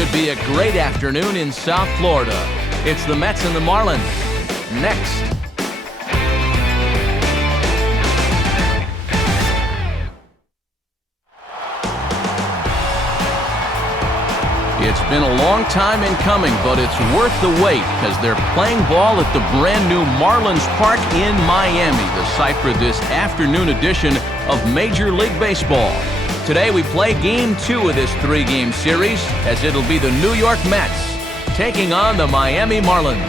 should be a great afternoon in South Florida. It's the Mets and the Marlins. Next. It's been a long time in coming, but it's worth the wait because they're playing ball at the brand new Marlins Park in Miami, the site for this afternoon edition of Major League Baseball. Today we play Game 2 of this 3-game series as it'll be the New York Mets taking on the Miami Marlins.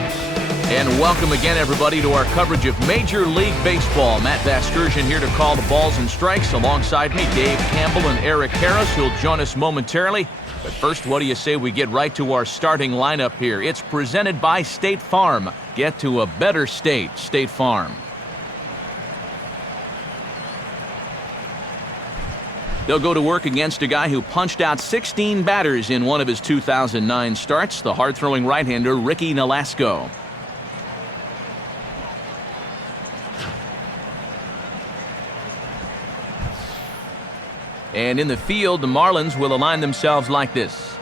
And welcome again, everybody, to our coverage of Major League Baseball. Matt Vasgersian here to call the balls and strikes. Alongside me, Dave Campbell and Eric Harris, who'll join us momentarily. But first, what do you say we get right to our starting lineup here? It's presented by State Farm. Get to a better state, State Farm. They'll go to work against a guy who punched out 16 batters in one of his 2009 starts, the hard-throwing right-hander Ricky Nolasco. And in the field, the Marlins will align themselves like this.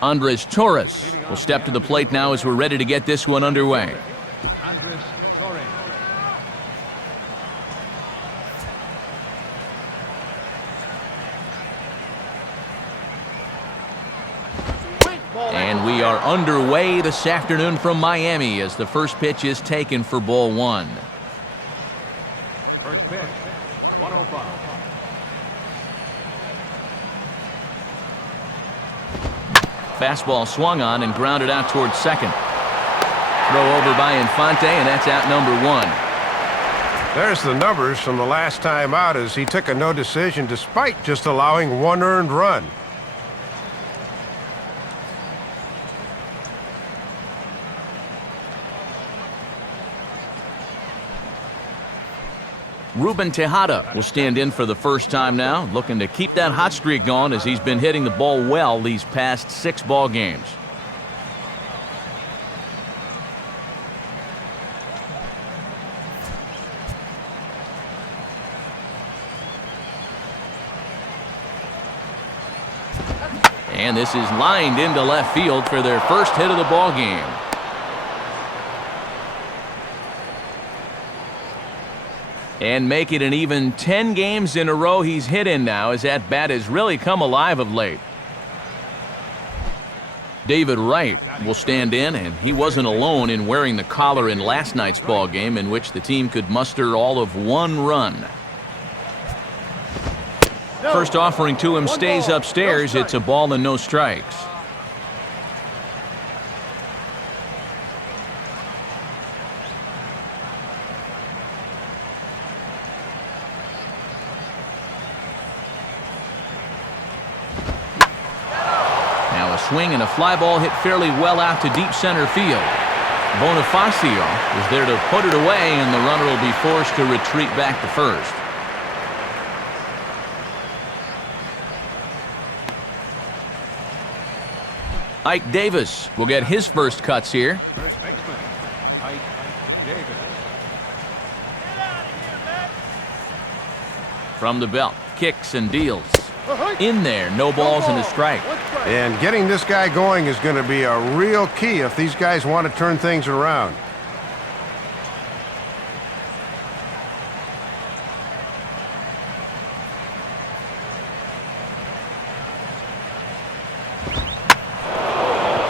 Andres Torres will step to the plate now as we're ready to get this one underway. And we are underway this afternoon from Miami as the first pitch is taken for ball one. First pitch, 105. Fastball swung on and grounded out towards second. Throw over by Infante, and that's out number one. There's the numbers from the last time out as he took a no decision despite just allowing one earned run. Ruben Tejada will stand in for the first time now, looking to keep that hot streak going as he's been hitting the ball well these past 6 ball games. And this is lined into left field for their first hit of the ball game. And make it an even 10 games in a row he's hit in now as that bat has really come alive of late. David Wright will stand in, and he wasn't alone in wearing the collar in last night's ball game in which the team could muster all of 1 run. First offering to him stays upstairs. It's a ball and no strikes. Swing and a fly ball hit fairly well out to deep center field. Bonifacio is there to put it away, and the runner will be forced to retreat back to first. Ike Davis will get his first cuts here. First baseman, Ike Davis. From the belt, kicks and deals. In there, no balls and a strike. And getting this guy going is going to be a real key if these guys want to turn things around.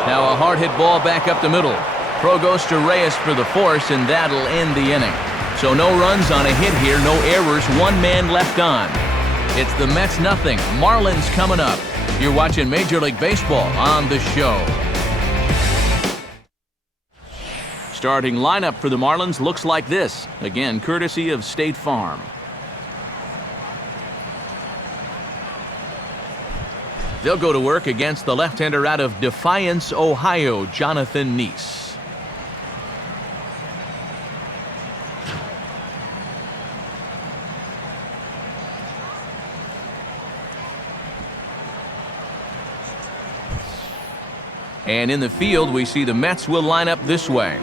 Now a hard hit ball back up the middle. Throw goes to Reyes for the force, and that'll end the inning. So no runs on a hit here, no errors, 1 man left on. It's the Mets nothing. Marlins coming up. You're watching Major League Baseball on the show. Starting lineup for the Marlins looks like this. Again, courtesy of State Farm. They'll go to work against the left-hander out of Defiance, Ohio, Jonathan Neese. And in the field, we see the Mets will line up this way.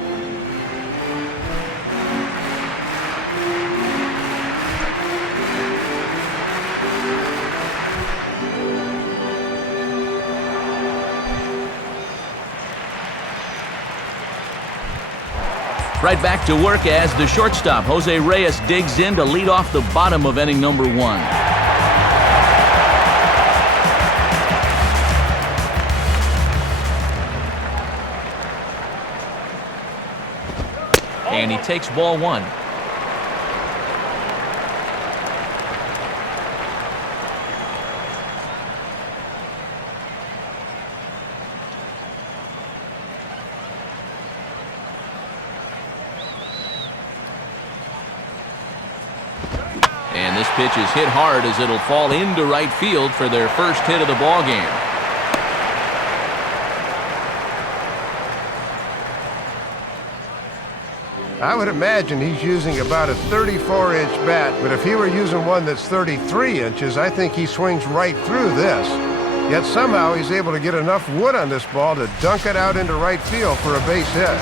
Right back to work as the shortstop, Jose Reyes, digs in to lead off the bottom of inning number 1. And he takes ball 1. And this pitch is hit hard as it'll fall into right field for their first hit of the ball game. I would imagine he's using about a 34-inch bat, but if he were using one that's 33 inches, I think he swings right through this. Yet somehow he's able to get enough wood on this ball to dunk it out into right field for a base hit.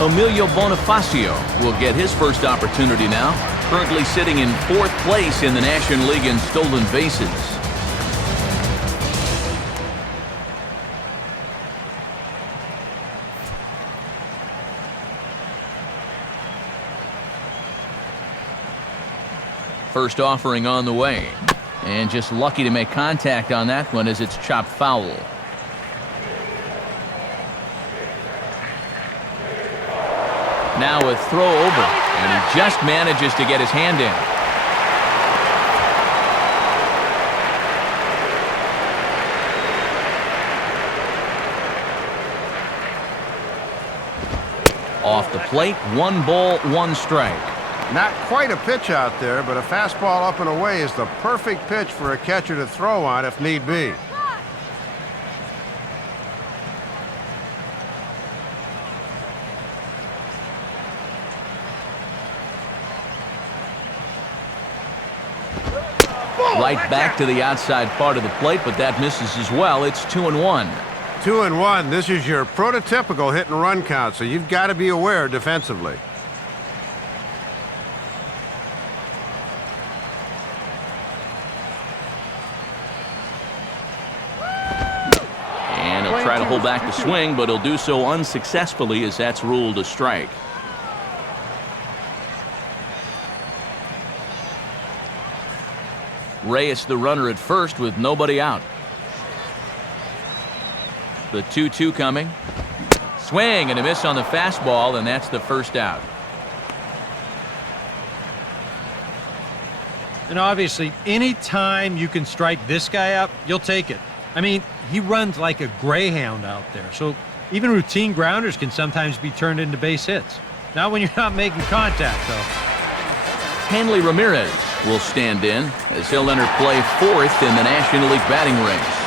Emilio Bonifacio will get his first opportunity now, currently sitting in 4th place in the National League in stolen bases. First offering on the way, and just lucky to make contact on that one as it's chopped foul. Now a throw over, and he just manages to get his hand in. Off the plate, 1 ball, 1 strike. Not quite a pitch out there, but a fastball up and away is the perfect pitch for a catcher to throw on if need be. Right back to the outside part of the plate, but that misses as well. It's 2-1. 2-1. This is your prototypical hit and run count, so you've got to be aware defensively. And he'll try to hold back the swing, but he'll do so unsuccessfully as that's ruled a strike. Reyes the runner at first with nobody out. The 2-2 coming. Swing and a miss on the fastball, and that's the first out. And obviously, any time you can strike this guy up, you'll take it. I mean, he runs like a greyhound out there, so even routine grounders can sometimes be turned into base hits. Not when you're not making contact, though. Hanley Ramirez will stand in as he'll enter play 4th in the National League batting race.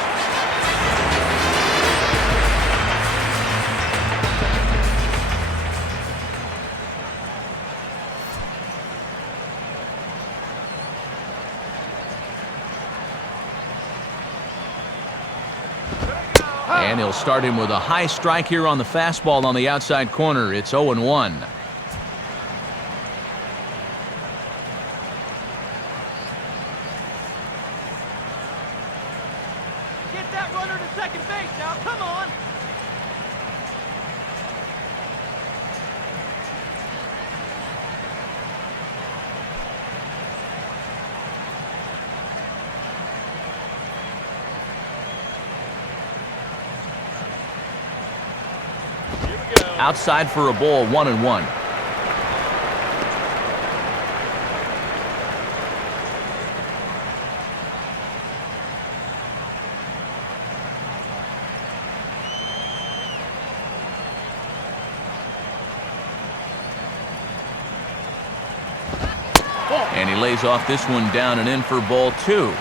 And he'll start him with a high strike here on the fastball on the outside corner. It's 0-1. Get that runner to second base now. Come on. Outside for a ball, 1-1. And he lays off this one down and in for ball 2.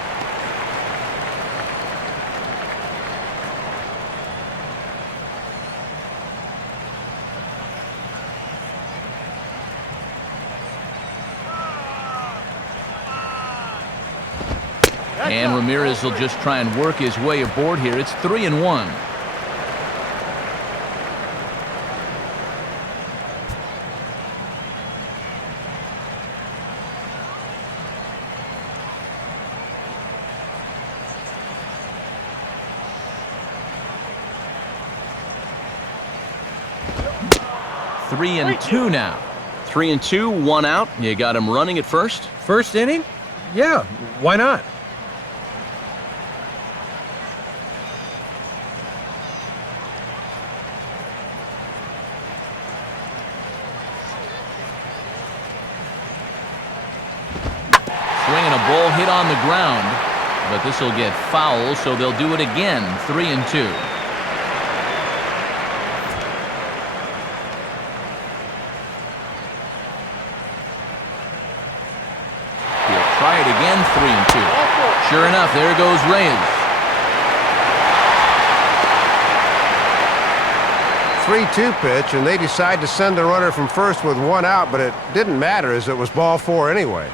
And Ramirez will just try and work his way aboard here. It's 3-1. 3-2 now. 3-2, 1 out. You got him running at first. First inning? Yeah, why not? Swinging a ball hit on the ground, but this will get foul, so they'll do it again. 3-2. Try it again, 3-2. Sure enough, there goes Reyes. 3-2 pitch, and they decide to send the runner from first with 1 out, but it didn't matter as it was ball 4 anyway.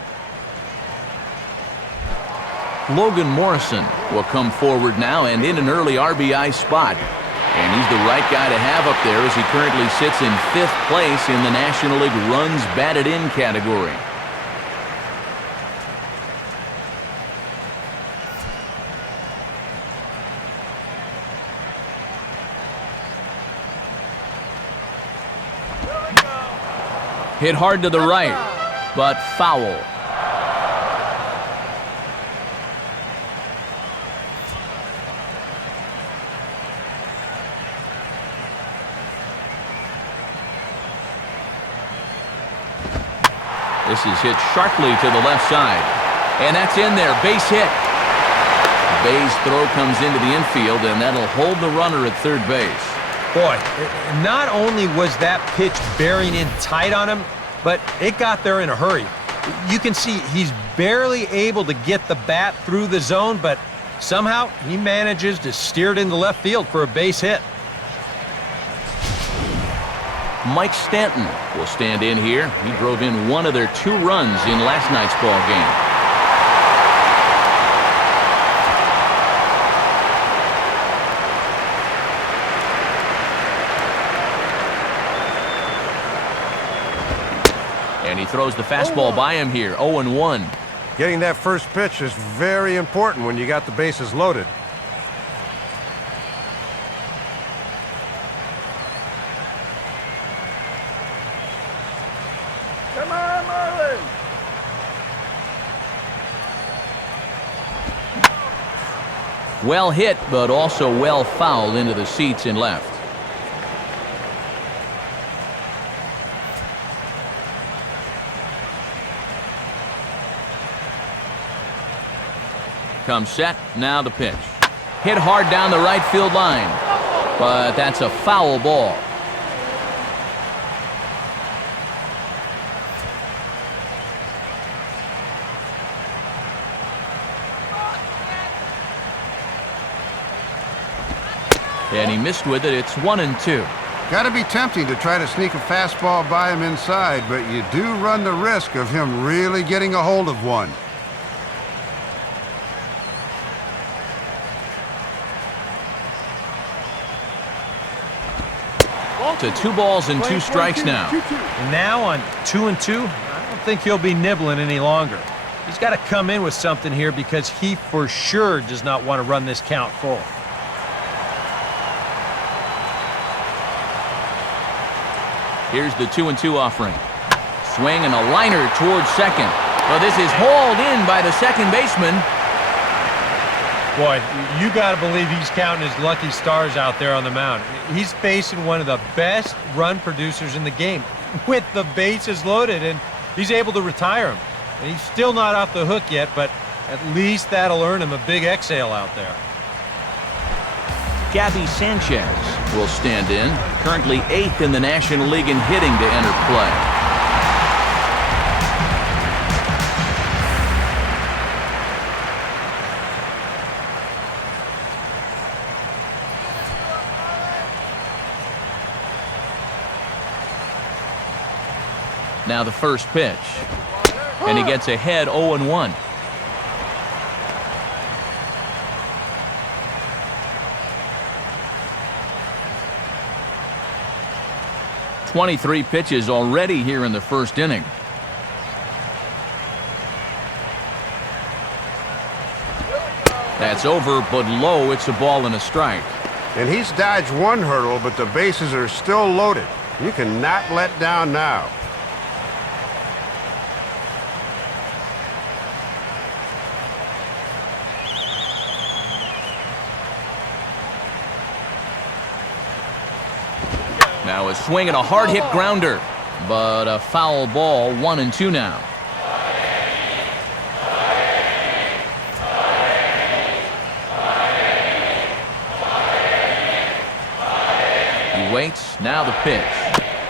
Logan Morrison will come forward now and in an early RBI spot. And he's the right guy to have up there as he currently sits in 5th place in the National League runs batted in category. Hit hard to the right, but foul. This is hit sharply to the left side. And that's in there, base hit. Bay's throw comes into the infield, and that'll hold the runner at third base. Boy, not only was that pitch bearing in tight on him, but it got there in a hurry. You can see he's barely able to get the bat through the zone, but somehow he manages to steer it into left field for a base hit. Mike Stanton will stand in here. He drove in one of their 2 runs in last night's ball game. And he throws the fastball by him here, 0-1. Getting that first pitch is very important when you got the bases loaded. Come on, Marlins! Well hit, but also well fouled into the seats in left. Comes set, now the pitch. Hit hard down the right field line, but that's a foul ball. And he missed with it. It's 1-2. Got to be tempting to try to sneak a fastball by him inside, but you do run the risk of him really getting a hold of one. To 2 balls and 2 strikes now. And now on 2-2, I don't think he'll be nibbling any longer. He's got to come in with something here because he for sure does not want to run this count full. Here's the 2-2 offering. Swing and a liner towards second. Well, this is hauled in by the second baseman. Boy, you got to believe he's counting his lucky stars out there on the mound. He's facing one of the best run producers in the game with the bases loaded, and he's able to retire him. And he's still not off the hook yet, but at least that'll earn him a big exhale out there. Gabby Sanchez will stand in, currently 8th in the National League in hitting to enter play. Now the first pitch, and he gets ahead 0-1. "23 pitches already here in the first inning. That's over, but low. It's a ball and a strike. And he's dodged one hurdle, but the bases are still loaded. You cannot let down now. Now a swing and a hard hit grounder, but a foul ball, 1-2 now. He waits, now the pitch.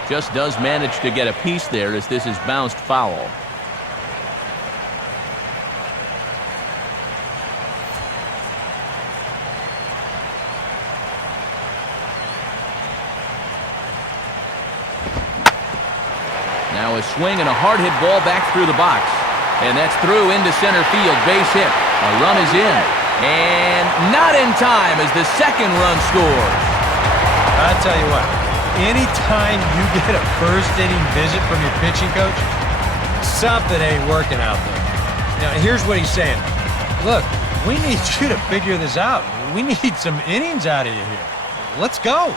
Just does manage to get a piece there as this is bounced foul. Now a swing and a hard hit ball back through the box. And that's through into center field, base hit. A run is in. And not in time as the second run scores. I'll tell you what, anytime you get a first inning visit from your pitching coach, something ain't working out there. Now, here's what he's saying. Look, we need you to figure this out. We need some innings out of you here. Let's go.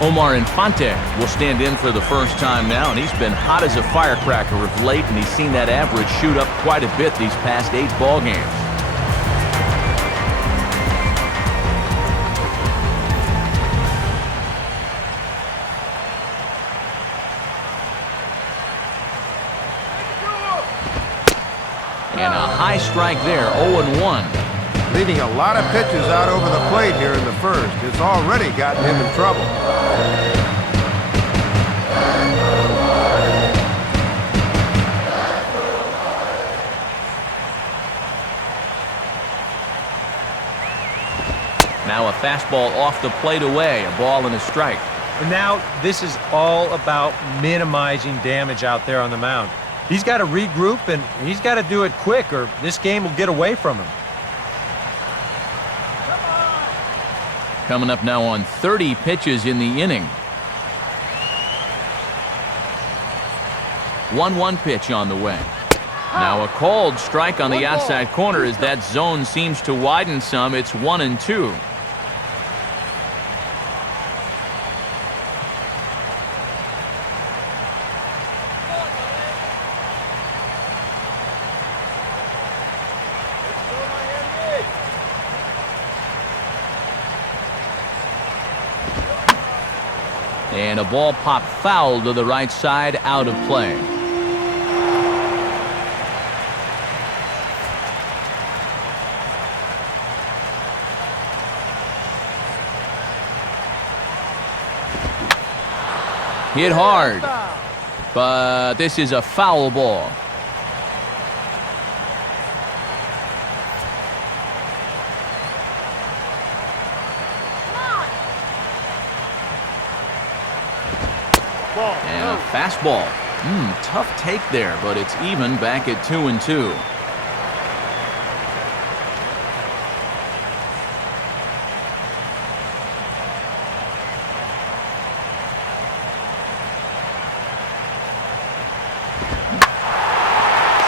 Omar Infante will stand in for the first time now, and he's been hot as a firecracker of late, and he's seen that average shoot up quite a bit these past 8 ball games. And a high strike there, 0-1. Leading a lot of pitches out over the plate here in the first. It's already gotten him in trouble. Now a fastball off the plate away, a ball and a strike. And now this is all about minimizing damage out there on the mound. He's got to regroup, and he's got to do it quick, or this game will get away from him. Coming up now on 30 pitches in the inning. 1-1 pitch on the way. Now a called strike on the outside corner as that zone seems to widen some. It's 1-2. And a ball popped foul to the right side, out of play. Hit hard, but this is a foul ball. And a fastball. Tough take there, but it's even back at 2-2.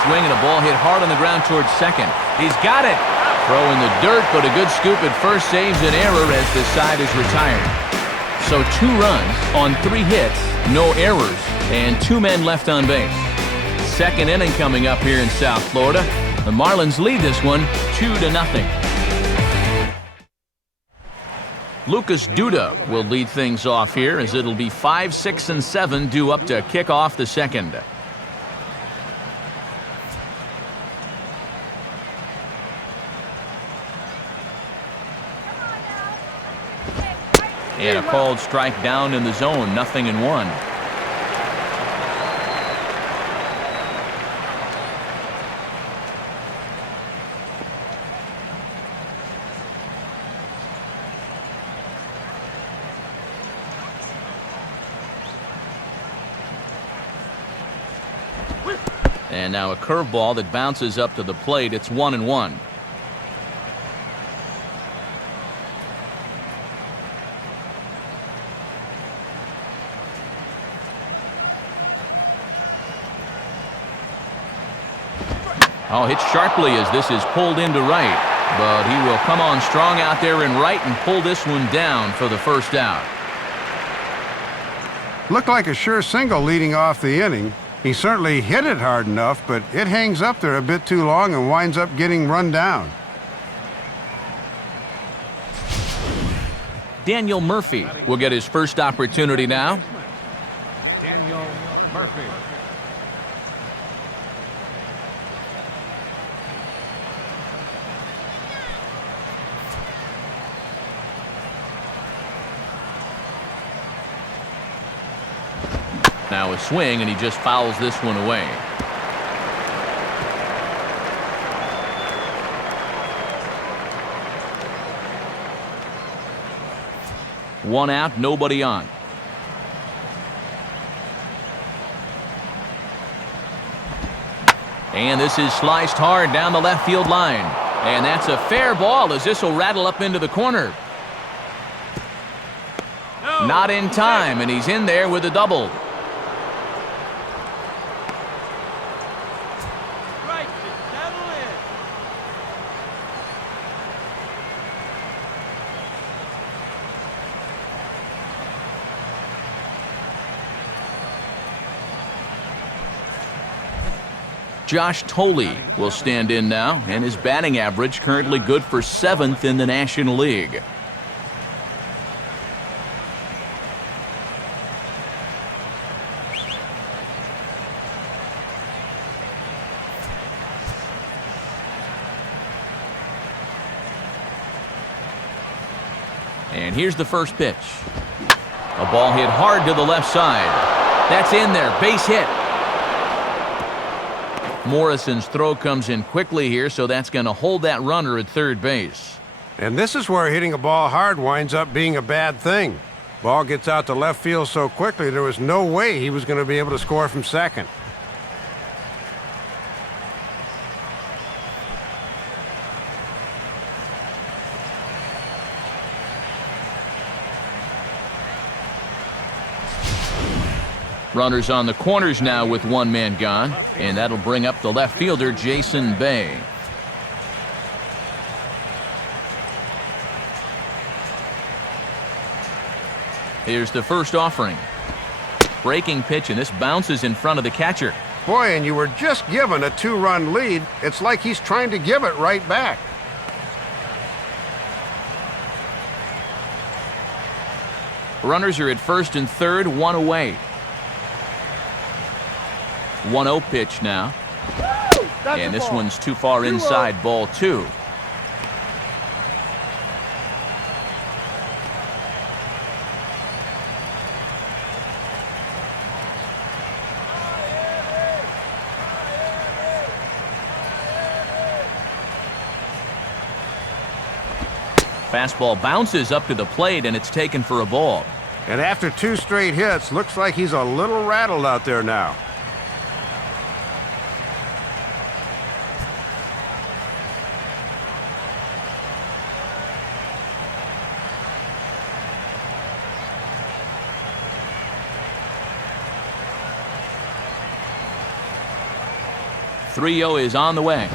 Swing and a ball hit hard on the ground towards second. He's got it. Throw in the dirt, but a good scoop at first saves an error as the side is retired. So 2 runs on 3 hits, no errors, and 2 men left on base. Second inning coming up here in South Florida. The Marlins lead this one 2-0. Lucas Duda will lead things off here as it'll be 5, 6, and 7 due up to kick off the second. And a called strike down in the zone, 0-1. And now a curveball that bounces up to the plate. It's 1-1. Oh, hit sharply as this is pulled into right. But he will come on strong out there in right and pull this one down for the first out. Looked like a sure single leading off the inning. He certainly hit it hard enough, but it hangs up there a bit too long and winds up getting run down. Daniel Murphy will get his first opportunity now. Daniel Murphy. Now a swing, and he just fouls this one away. One out, nobody on. And this is sliced hard down the left field line. And that's a fair ball as this will rattle up into the corner. Not in time, and he's in there with a double. Josh Toley will stand in now, and his batting average currently good for 7th in the National League. And here's the first pitch. A ball hit hard to the left side. That's in there, base hit. Morrison's throw comes in quickly here, so that's going to hold that runner at third base. And this is where hitting a ball hard winds up being a bad thing. Ball gets out to left field so quickly there was no way he was going to be able to score from second. Runners on the corners now with one man gone, and that'll bring up the left fielder, Jason Bay. Here's the first offering. Breaking pitch, and this bounces in front of the catcher. Boy, and you were just given a 2-run lead. It's like he's trying to give it right back. Runners are at first and third, one away. 1-0 pitch now. And this one's too far inside, ball 2. Fastball bounces up to the plate, and it's taken for a ball. And after 2 straight hits, looks like he's a little rattled out there now. .30 is on the way.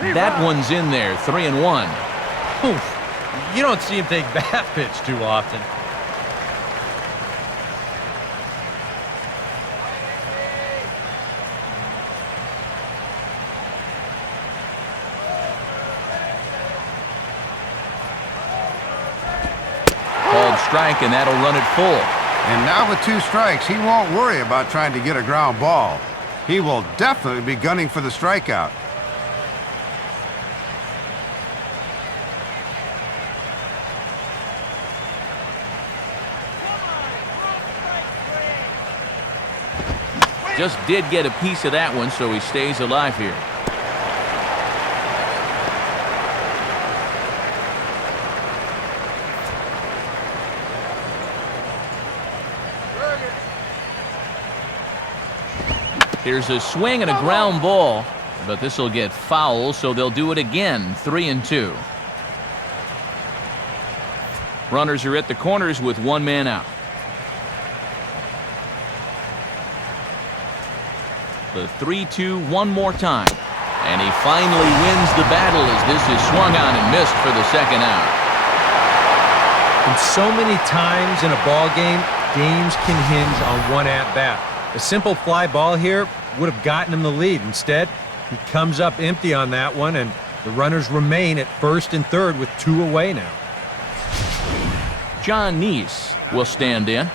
That one's in there, 3-1. Oof. You don't see him take that pitch too often. Called strike, and that'll run it full. And now with 2 strikes, he won't worry about trying to get a ground ball. He will definitely be gunning for the strikeout. Just did get a piece of that one, so he stays alive here. Here's a swing and a ground ball, but this will get foul, so they'll do it again, 3-2. Runners are at the corners with one man out. The 3-2 one more time. And he finally wins the battle as this is swung on and missed for the second out. And so many times in a ball game, games can hinge on one at-bat. A simple fly ball here would have gotten him the lead. Instead, he comes up empty on that one, and the runners remain at first and third with 2 away now. John Neese will stand in.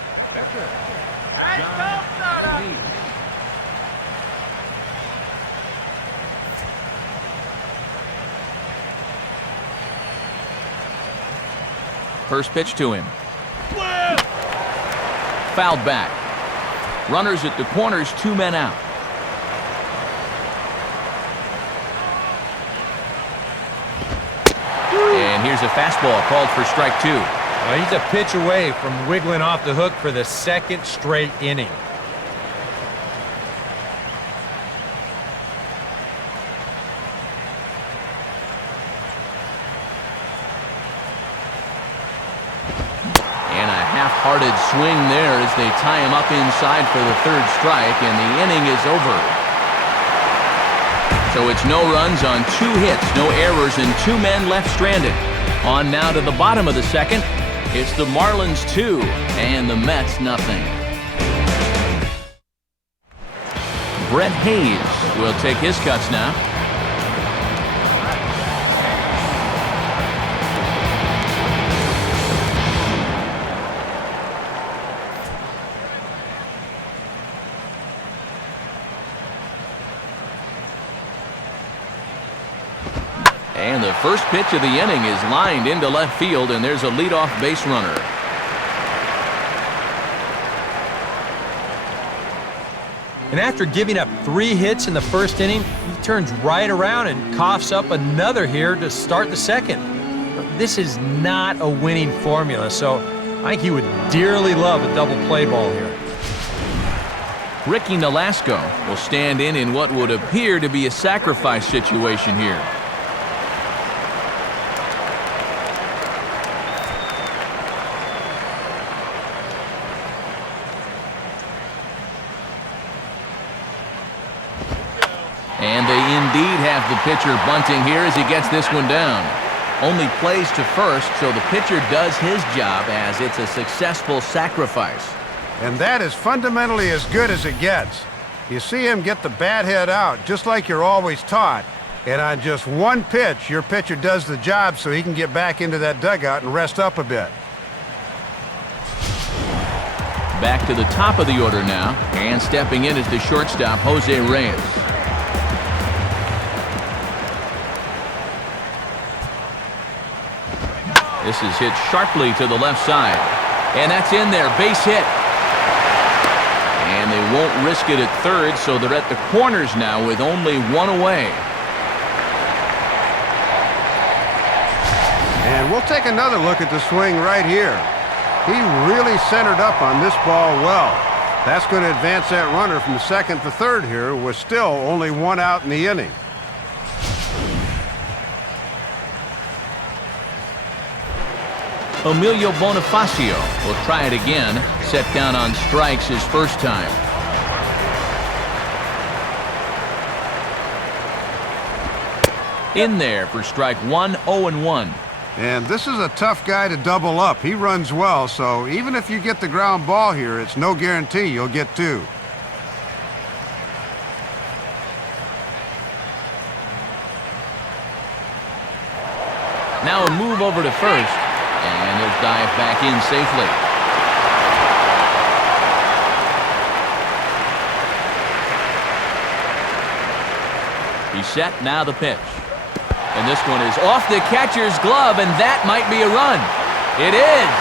First pitch to him. Fouled back. Runners at the corners, 2 men out. And here's a fastball called for strike 2. Well, he's a pitch away from wiggling off the hook for the second straight inning. And a half-hearted swing there as they tie him up inside for the 3rd strike, and the inning is over. So it's no runs on 2 hits, no errors, and 2 men left stranded. On now to the bottom of the second. It's the Marlins 2 and the Mets nothing. Brett Hayes will take his cuts now. And the first pitch of the inning is lined into left field, and there's a leadoff base runner. And after giving up 3 hits in the first inning, he turns right around and coughs up another here to start the second. This is not a winning formula, so I think he would dearly love a double play ball here. Ricky Nolasco will stand in what would appear to be a sacrifice situation here. And they indeed have the pitcher bunting here as he gets this one down. Only plays to first, so the pitcher does his job as it's a successful sacrifice. And that is fundamentally as good as it gets. You see him get the bat head out, just like you're always taught. And on just one pitch, your pitcher does the job so he can get back into that dugout and rest up a bit. Back to the top of the order now, and stepping in is the shortstop, Jose Reyes. This is hit sharply to the left side. And that's in there, base hit. And they won't risk it at third, so they're at the corners now with only 1 away. And we'll take another look at the swing right here. He really centered up on this ball well. That's going to advance that runner from second to third here with still only 1 out in the inning. Emilio Bonifacio will try it again, set down on strikes his first time. In there for strike 1, 0-1. And this is a tough guy to double up. He runs well, so even if you get the ground ball here, it's no guarantee you'll get 2. Now a move over to first, and he'll dive back in safely. He's set, now the pitch. And this one is off the catcher's glove, and that might be a run. It is.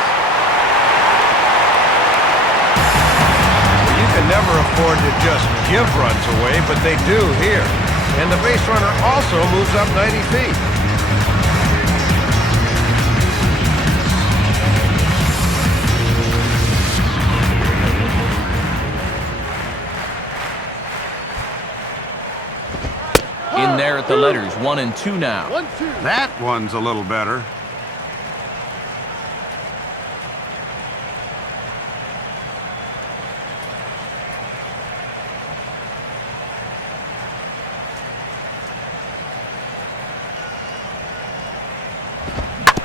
You can never afford to just give runs away, but they do here. And the base runner also moves up 90 feet. In there at the letters, 1 and 2 now. That one's a little better.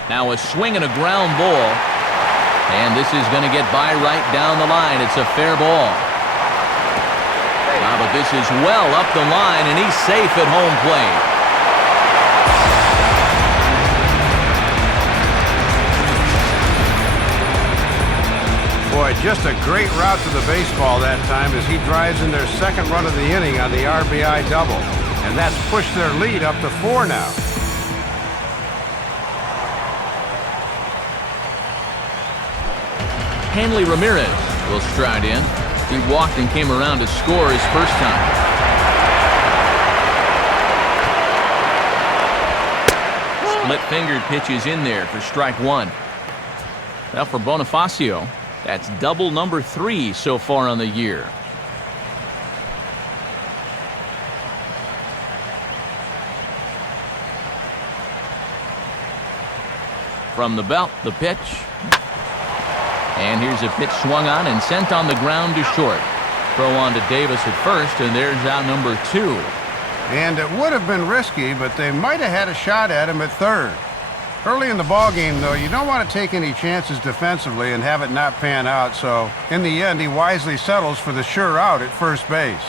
Now a swing and a ground ball. And this is going to get by right down the line. It's a fair ball. But this is well up the line, and he's safe at home plate. Boy, just a great route to the baseball that time as he drives in their second run of the inning on the RBI double. And that's pushed their lead up to 4 now. Hanley Ramirez will stride in. He walked and came around to score his first time. Split-fingered pitch is in there for strike 1. Now for Bonifacio, that's double number 3 so far on the year. From the belt, the pitch. And here's a pitch swung on and sent on the ground to short. Throw on to Davis at first, and there's out number 2. And it would have been risky, but they might have had a shot at him at third. Early in the ballgame, though, you don't want to take any chances defensively and have it not pan out, so in the end, he wisely settles for the sure out at first base.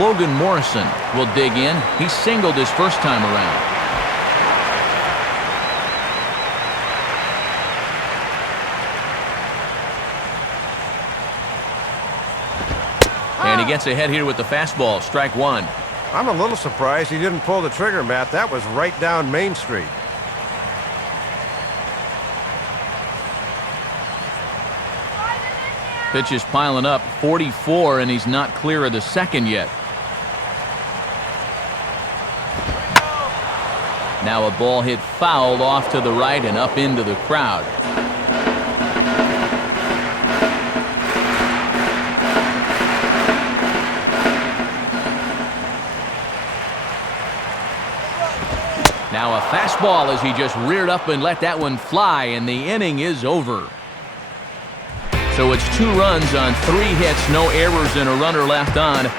Logan Morrison will dig in. He singled his first time around. And he gets ahead here with the fastball, strike 1. I'm a little surprised he didn't pull the trigger, Matt. That was right down Main Street. Pitch is piling up, 44, and he's not clear of the second yet. Now a ball hit foul off to the right and up into the crowd. Now a fastball as he just reared up and let that one fly, and the inning is over. So it's 2 runs on 3 hits, no errors, and a runner left on.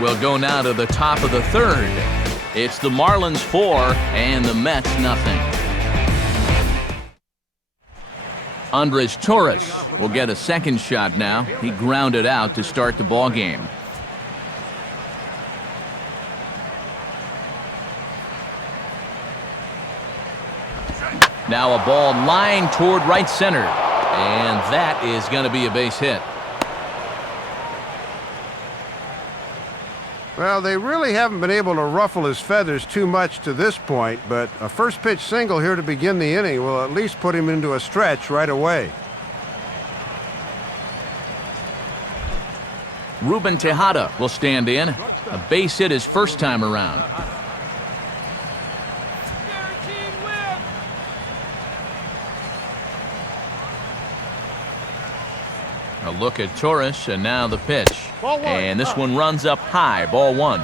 We'll go now to the top of the third. It's the Marlins 4 and the Mets nothing. Andres Torres will get a second shot now. He grounded out to start the ball game. Now a ball lined toward right center, and that is going to be a base hit. Well, they really haven't been able to ruffle his feathers too much to this point, but a first pitch single here to begin the inning will at least put him into a stretch right away. Ruben Tejada will stand in. A base hit his first time around. A look at Torres, and now the pitch. And this one runs up high, ball 1.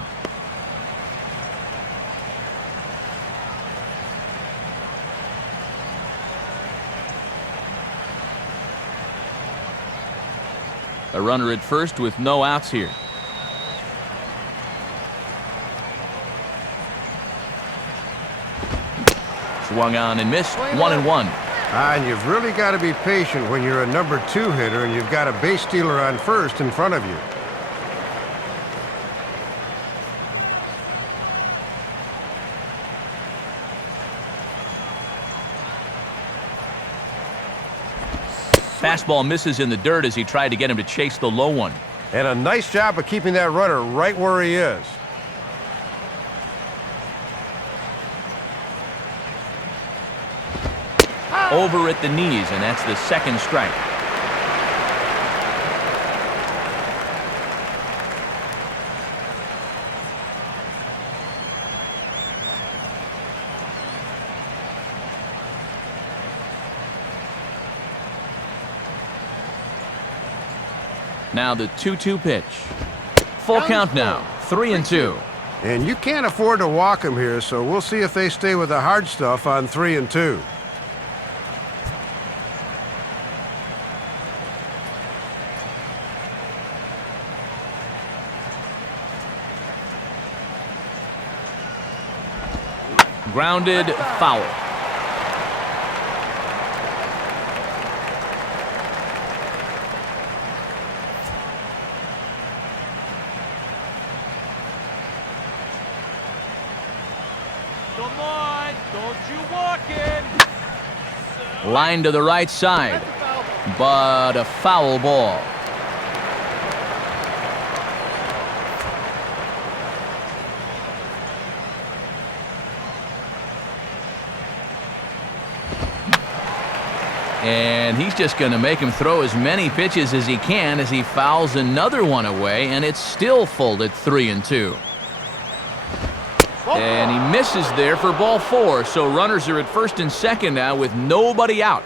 A runner at first with no outs here. Swung on and missed, 1-1. And you've really got to be patient when you're a number 2 hitter and you've got a base stealer on first in front of you. Fastball misses in the dirt as he tried to get him to chase the low one. And a nice job of keeping that runner right where he is. Over at the knees, and that's the second strike. Now the 2-2 pitch. Full count now, 3-2. And you can't afford to walk him here, so we'll see if they stay with the hard stuff on 3-2. Grounded foul. Come on, don't you walk in. Line to the right side, That's a foul. but a foul ball. And he's just going to make him throw as many pitches as he can as he fouls another one away, and it's still full at 3-2. And he misses there for ball 4, so runners are at first and second now with nobody out.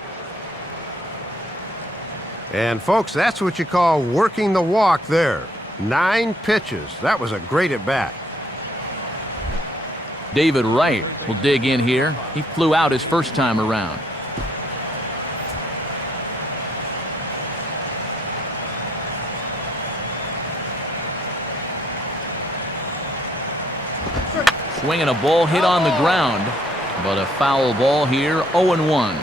And folks, that's what you call working the walk there. 9 pitches. That was a great at bat. David Wright will dig in here. He flew out his first time around. Swinging a ball hit on the ground, but a foul ball here, 0-1.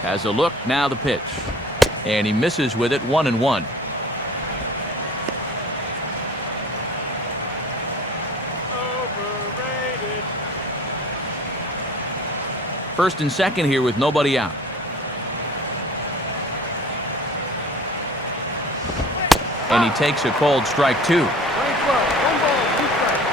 Has a look, now the pitch. And he misses with it, 1-1. Overrated. First and second here with nobody out. And he takes a called strike 2. Strike 12. 1 ball, 2 strikes.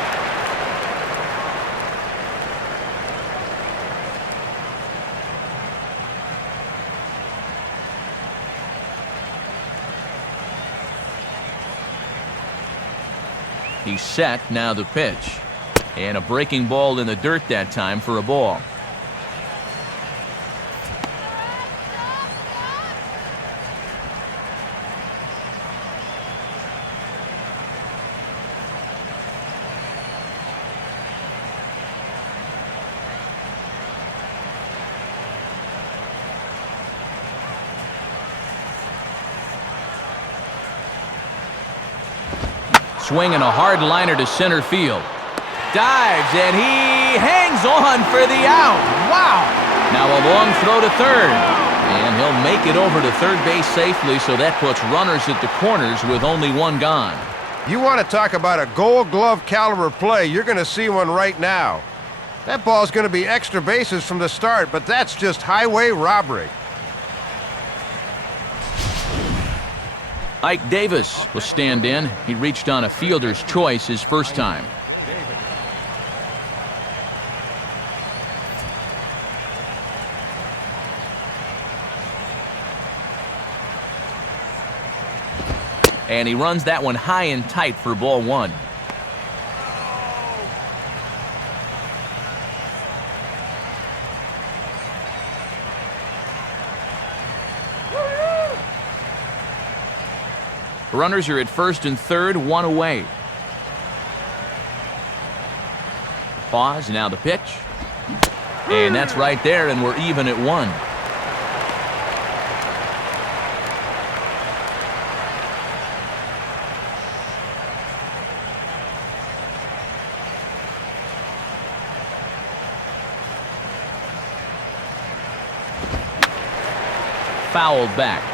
He's set, now the pitch. And a breaking ball in the dirt that time for a ball. Swinging a hard liner to center field. Dives, and he hangs on for the out. Wow! Now a long throw to third. And he'll make it over to third base safely, so that puts runners at the corners with only 1 gone. You want to talk about a Gold Glove caliber play, you're going to see one right now. That ball's going to be extra bases from the start, but that's just highway robbery. Ike Davis will stand in. He reached on a fielder's choice his first time. And he runs that one high and tight for ball 1. Runners are at first and third, 1 away. Pause, now the pitch. And that's right there, and we're even at 1. Fouled back.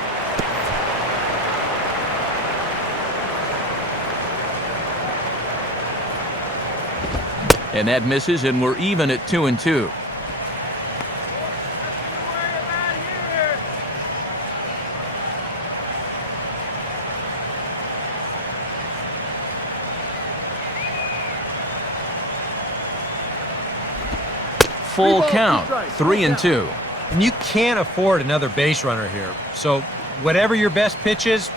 And that misses, and we're even at 2-2. Full count, 3-2. And you can't afford another base runner here. So whatever your best pitch is,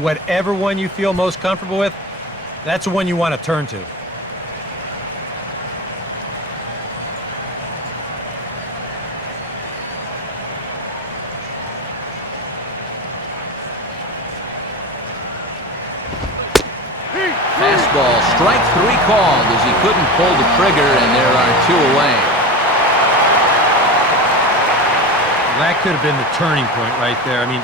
whatever one you feel most comfortable with, that's the one you want to turn to. Fastball, strike 3 called as he couldn't pull the trigger, and there are 2 away. That could have been the turning point right there. I mean,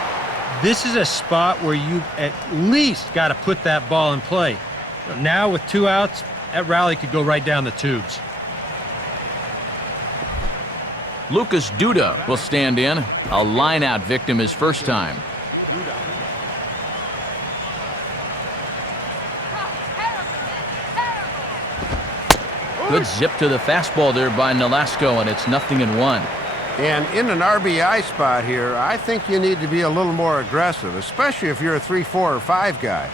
This is a spot where you at least got to put that ball in play. Now with 2 outs, that rally could go right down the tubes. Lucas Duda will stand in. A line-out victim his first time. Good zip to the fastball there by Nolasco, and it's 0-1. And in an RBI spot here, I think you need to be a little more aggressive, especially if you're a 3, 4, or 5 guy.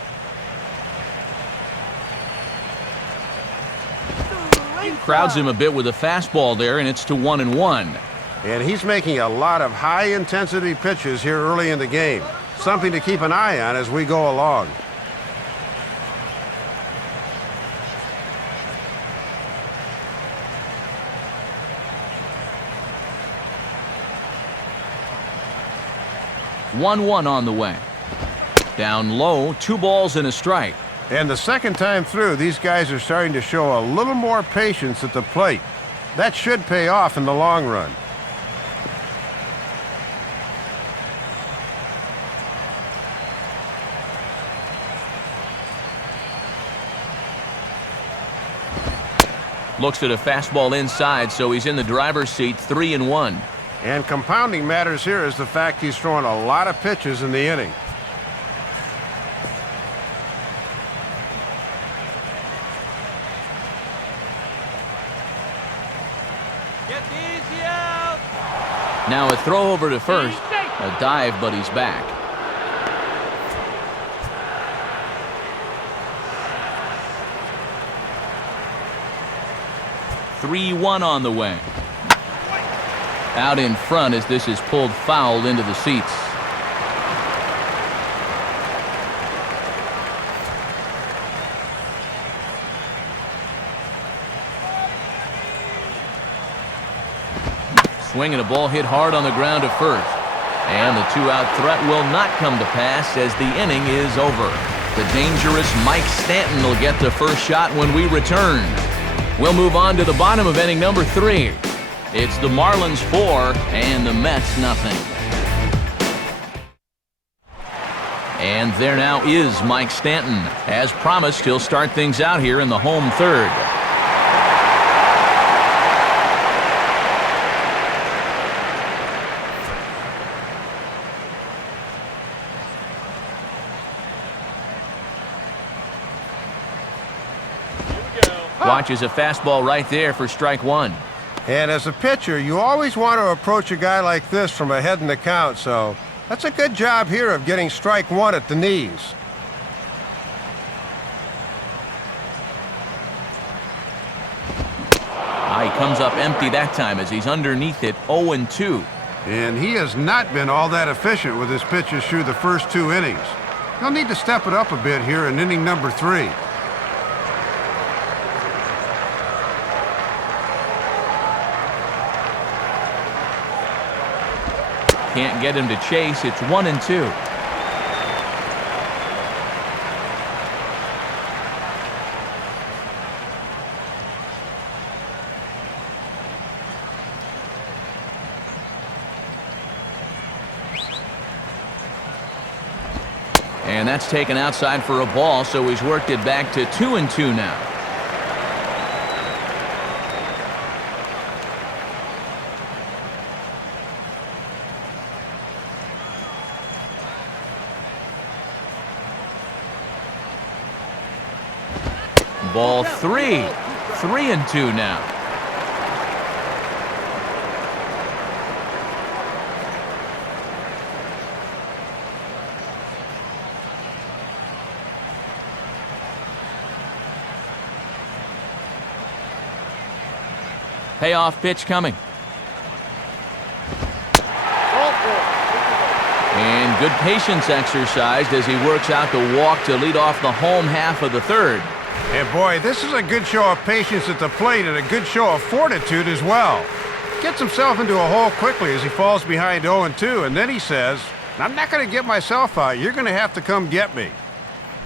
Crowds him a bit with a fastball there, and it's to 1-1. And he's making a lot of high-intensity pitches here early in the game. Something to keep an eye on as we go along. One on the way. Down low, 2 balls and a strike. And the second time through, these guys are starting to show a little more patience at the plate. That should pay off in the long run. Looks at a fastball inside, so he's in the driver's seat, 3-1. And compounding matters here is the fact he's throwing a lot of pitches in the inning. Get easy out. Now a throw over to first. A dive, but he's back. Three-1 on the way. Out in front as this is pulled foul into the seats. Swinging a ball hit hard on the ground to first. And the 2-out threat will not come to pass as the inning is over. The dangerous Mike Stanton will get the first shot when we return. We'll move on to the bottom of inning number 3. It's the Marlins 4 and the Mets nothing. And there now is Mike Stanton. As promised, he'll start things out here in the home third. Watches a fastball right there for strike 1. And as a pitcher, you always want to approach a guy like this from ahead in the count, so that's a good job here of getting strike 1 at the knees. He comes up empty that time as he's underneath it, 0-2. And he has not been all that efficient with his pitches through the first 2 innings. He'll need to step it up a bit here in inning number 3. Can't get him to chase. It's 1-2. And that's taken outside for a ball, so he's worked it back to 2-2 now. Ball 3. 3-2 now. Payoff pitch coming. And good patience exercised as he works out the walk to lead off the home half of the third. And boy, this is a good show of patience at the plate and a good show of fortitude as well. Gets himself into a hole quickly as he falls behind 0-2, and then he says, "I'm not going to get myself out. You're going to have to come get me."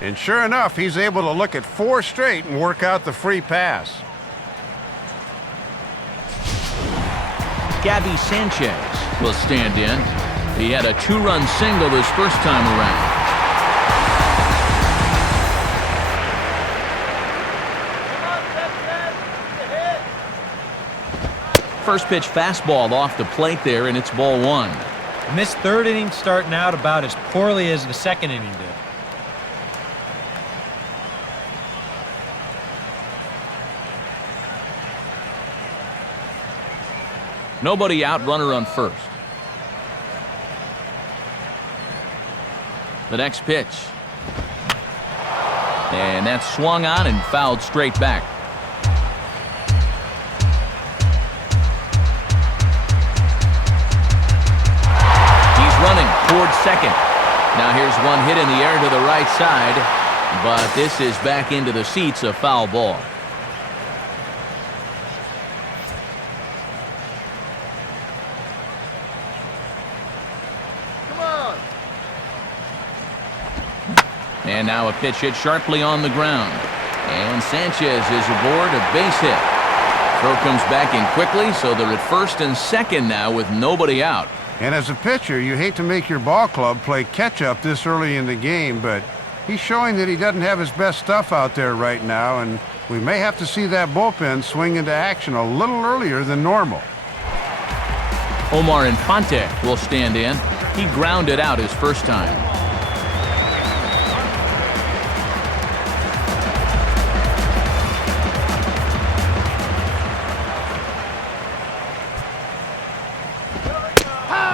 And sure enough, he's able to look at 4 straight and work out the free pass. Gabby Sanchez will stand in. He had a 2-run single his first time around. First pitch fastball off the plate there, and it's ball 1. And this third inning starting out about as poorly as the second inning did. Nobody out, runner on first. The next pitch. And that's swung on and fouled straight back. He's running towards second. Now here's one hit in the air to the right side, but this is back into the seats, a foul ball. And now a pitch hit sharply on the ground. And Sanchez is aboard, a base hit. Throw comes back in quickly, so they're at first and second now with nobody out. And as a pitcher, you hate to make your ball club play catch-up this early in the game, but he's showing that he doesn't have his best stuff out there right now, and we may have to see that bullpen swing into action a little earlier than normal. Omar Infante will stand in. He grounded out his first time.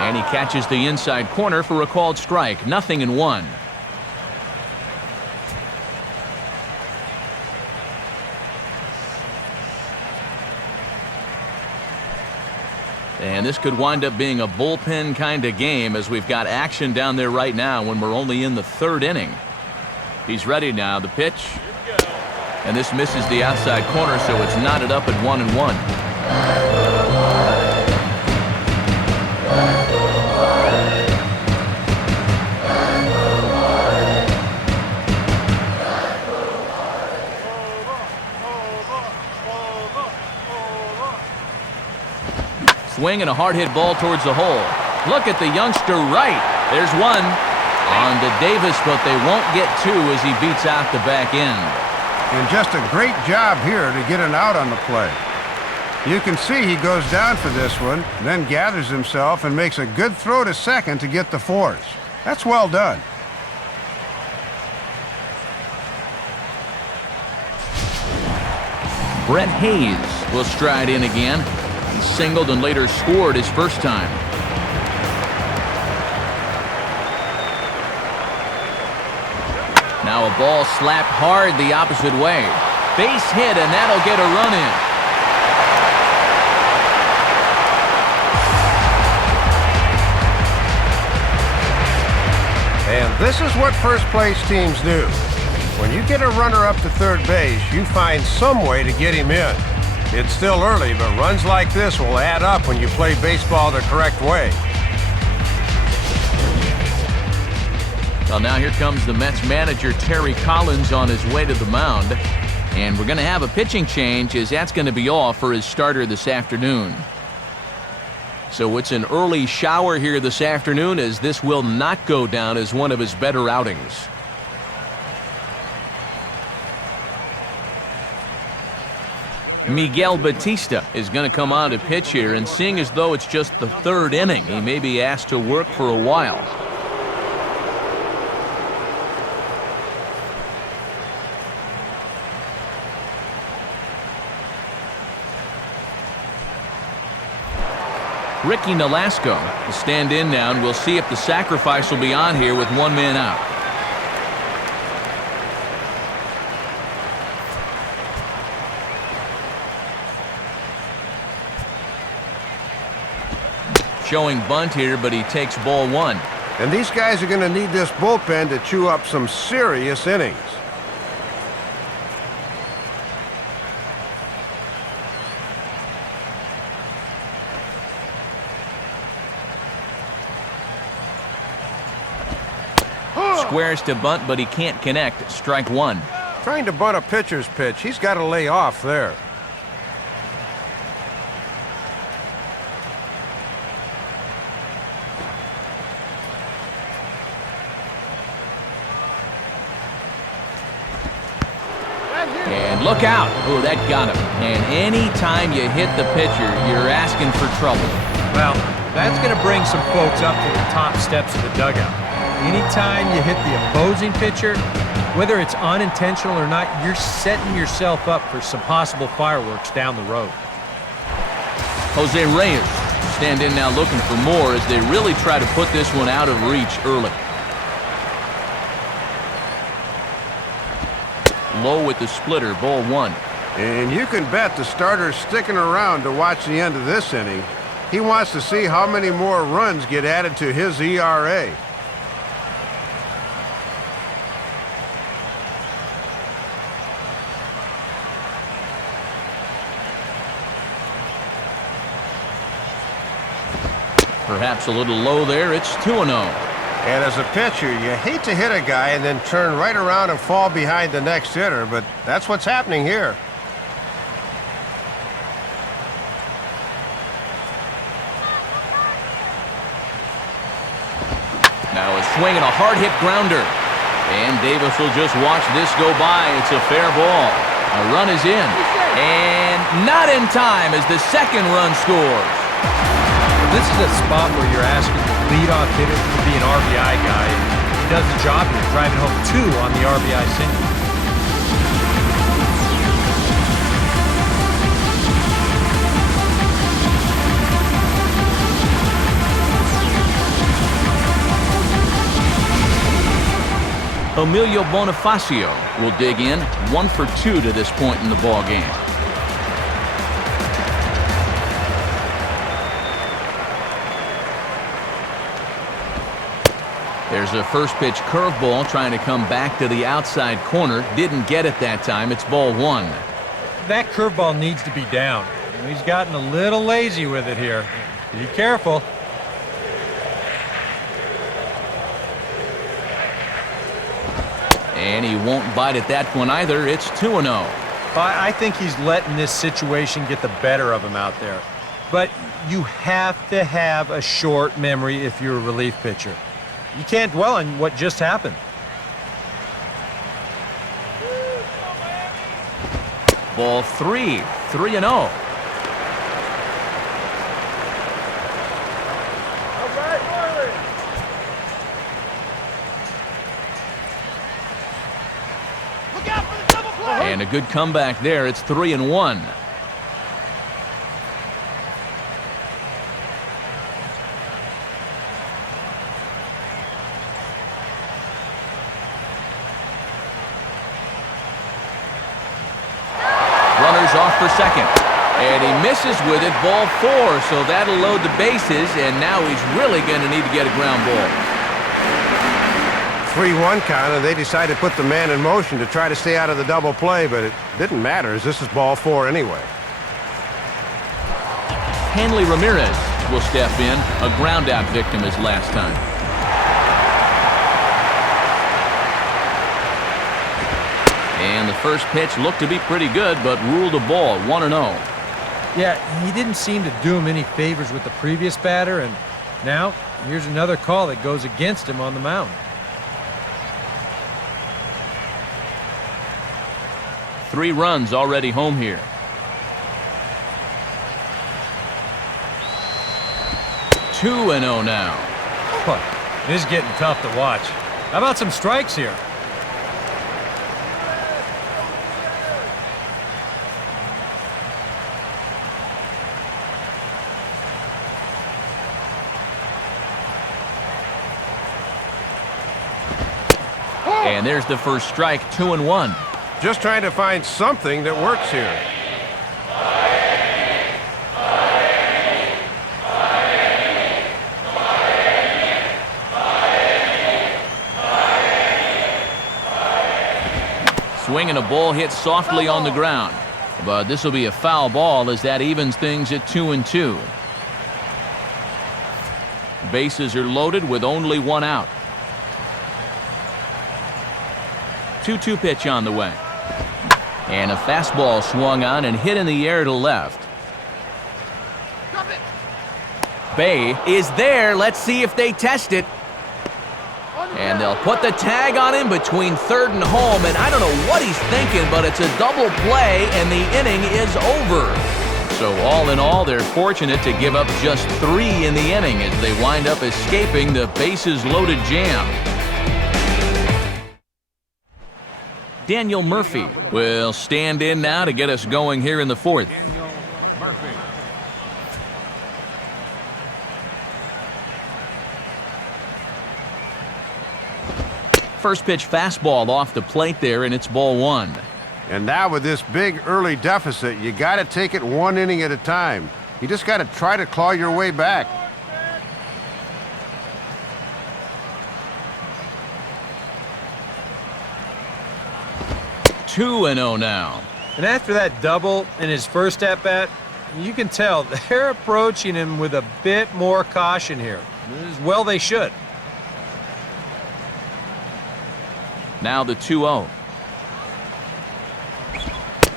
And he catches the inside corner for a called strike. 0-1. And this could wind up being a bullpen kind of game, as we've got action down there right now when we're only in the third inning. He's ready now. The pitch. And this misses the outside corner, so it's knotted up at 1-1. Swing and a hard hit ball towards the hole. Look at the youngster right. There's one. On to Davis, but they won't get two as he beats out the back end. And just a great job here to get an out on the play. You can see he goes down for this one, then gathers himself and makes a good throw to second to get the force. That's well done. Brett Hayes will stride in again. He singled and later scored his first time. Now a ball slapped hard the opposite way. Base hit, and that'll get a run in. And this is what first place teams do. When you get a runner up to third base, you find some way to get him in. It's still early, but runs like this will add up when you play baseball the correct way. Well, now here comes the Mets manager, Terry Collins, on his way to the mound. And we're going to have a pitching change, as that's going to be off for his starter this afternoon. So it's an early shower here this afternoon, as this will not go down as one of his better outings. Miguel Batista is going to come on to pitch here, and seeing as though it's just the third inning, he may be asked to work for a while. Ricky Nolasco will stand in now, and we'll see if the sacrifice will be on here with one man out. Showing bunt here, but he takes ball 1. And these guys are going to need this bullpen to chew up some serious innings. Squares to bunt, but he can't connect. Strike 1. Trying to bunt a pitcher's pitch, he's got to lay off there. Look out. Oh, that got him. And any time you hit the pitcher, you're asking for trouble. Well, that's going to bring some folks up to the top steps of the dugout. Anytime you hit the opposing pitcher, whether it's unintentional or not, you're setting yourself up for some possible fireworks down the road. Jose Reyes stand in now looking for more as they really try to put this one out of reach early. Low with the splitter, ball 1. And you can bet the starter's sticking around to watch the end of this inning. He wants to see how many more runs get added to his ERA. Perhaps a little low there. It's 2-0. And as a pitcher, you hate to hit a guy and then turn right around and fall behind the next hitter, but that's what's happening here. Now a swing and a hard-hit grounder. And Davis will just watch this go by. It's a fair ball. A run is in. And not in time as the second run scores. This is a spot where you're asking the leadoff hitter to be an RBI guy. He does the job here, driving home 2 on the RBI single. Emilio Bonifacio will dig in, 1 for 2 to this point in the ball game. There's a first pitch curveball trying to come back to the outside corner. Didn't get it that time. It's ball 1. That curveball needs to be down. He's gotten a little lazy with it here. Be careful. And he won't bite at that one either. It's 2-0. I think he's letting this situation get the better of him out there. But you have to have a short memory if you're a relief pitcher. You can't dwell on what just happened. Ball 3, 3-0. And a good comeback there. It's 3-1. Runners off for second. And he misses with it, ball 4. So that'll load the bases, and now he's really going to need to get a ground ball. 3-1 count, and they decided to put the man in motion to try to stay out of the double play, but it didn't matter as this is ball 4 anyway. Hanley Ramirez will step in, a ground out victim as last time. And the first pitch looked to be pretty good, but ruled a ball, 1-0. Yeah, he didn't seem to do him any favors with the previous batter, and now here's another call that goes against him on the mound. 3 runs already home here. Two 2-0 now. This is getting tough to watch. How about some strikes here? And there's the first strike, 2-1. Just trying to find something that works here. Swinging a ball hit softly on the ground. But this will be a foul ball as that evens things at 2-2. Bases are loaded with only 1 out. 2-2 pitch on the way. And a fastball swung on and hit in the air to left. Bay is there. Let's see if they test it. And they'll put the tag on him between third and home, and I don't know what he's thinking, but it's a double play, and the inning is over. So all in all, they're fortunate to give up just 3 in the inning as they wind up escaping the bases-loaded jam. Daniel Murphy will stand in now to get us going here in the 4th. First pitch fastball off the plate there, and it's ball 1. And now with this big early deficit, you got to take it 1 inning at a time. You just got to try to claw your way back. Two and 0 now. And after that double in his first at-bat, you can tell they're approaching him with a bit more caution here. As well they should. Now the 2-0.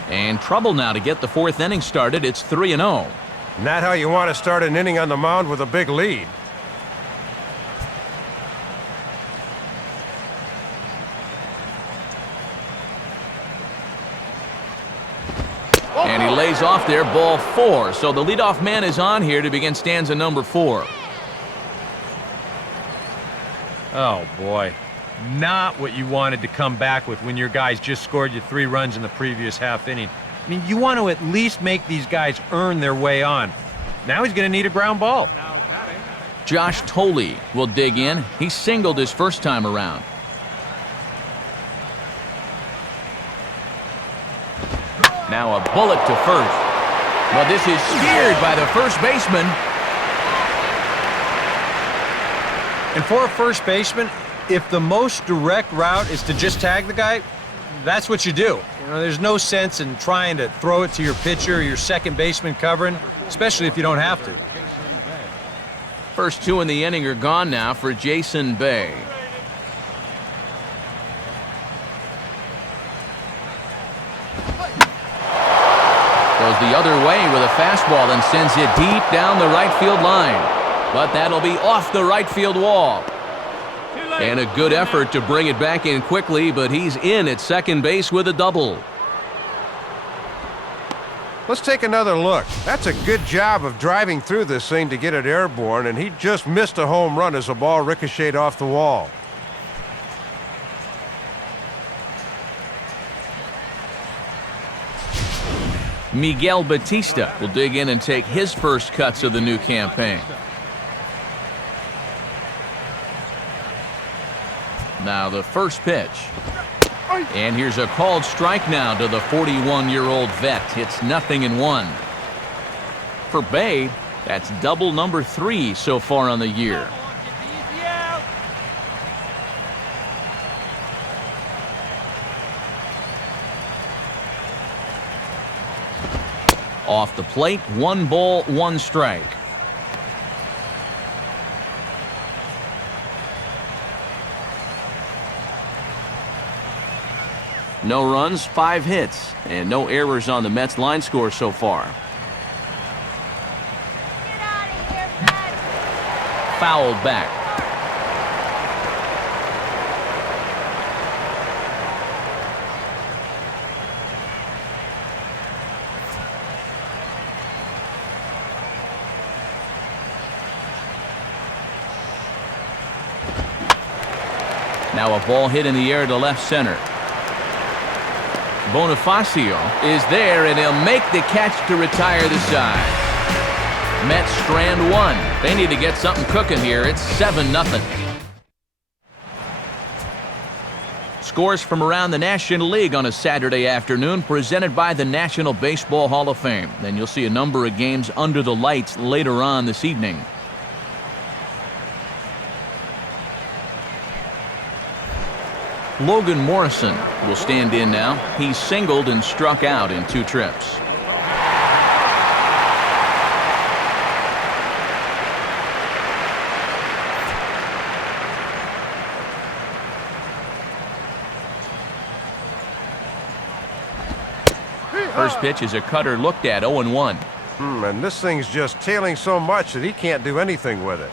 And trouble now to get the 4th inning started. It's 3-0. Not how you want to start an inning on the mound with a big lead. And he lays off there, ball 4. So the leadoff man is on here to begin stanza number 4. Oh, boy. Not what you wanted to come back with when your guys just scored you 3 runs in the previous half inning. I mean, you want to at least make these guys earn their way on. Now he's going to need a ground ball. Josh Tolley will dig in. He singled his first time around. Now a bullet to first. But this is steered by the first baseman. And for a first baseman, if the most direct route is to just tag the guy, that's what you do. You know, there's no sense in trying to throw it to your pitcher or your second baseman covering, especially if you don't have to. First 2 in the inning are gone now for Jason Bay. Goes the other way with a fastball and sends it deep down the right field line. But that'll be off the right field wall. And a good effort to bring it back in quickly, but he's in at second base with a double. Let's take another look. That's a good job of driving through this thing to get it airborne, and he just missed a home run as the ball ricocheted off the wall. Miguel Batista will dig in and take his first cuts of the new campaign. Now the first pitch. And here's a called strike now to the 41-year-old vet. It's 0-1. For Bay, that's double number 3 so far on the year. Off the plate, 1 ball, 1 strike. No runs, 5 hits, and no errors on the Mets line score so far. Get out of here, Matt. Fouled back. Now a ball hit in the air to left center. Bonifacio is there, and he'll make the catch to retire the side. Mets strand 1. They need to get something cooking here. It's 7-0. Scores from around the National League on a Saturday afternoon, presented by the National Baseball Hall of Fame. Then you'll see a number of games under the lights later on this evening. Logan Morrison will stand in now. He's singled and struck out in 2 trips. First pitch is a cutter looked at, 0-1. And this thing's just tailing so much that he can't do anything with it.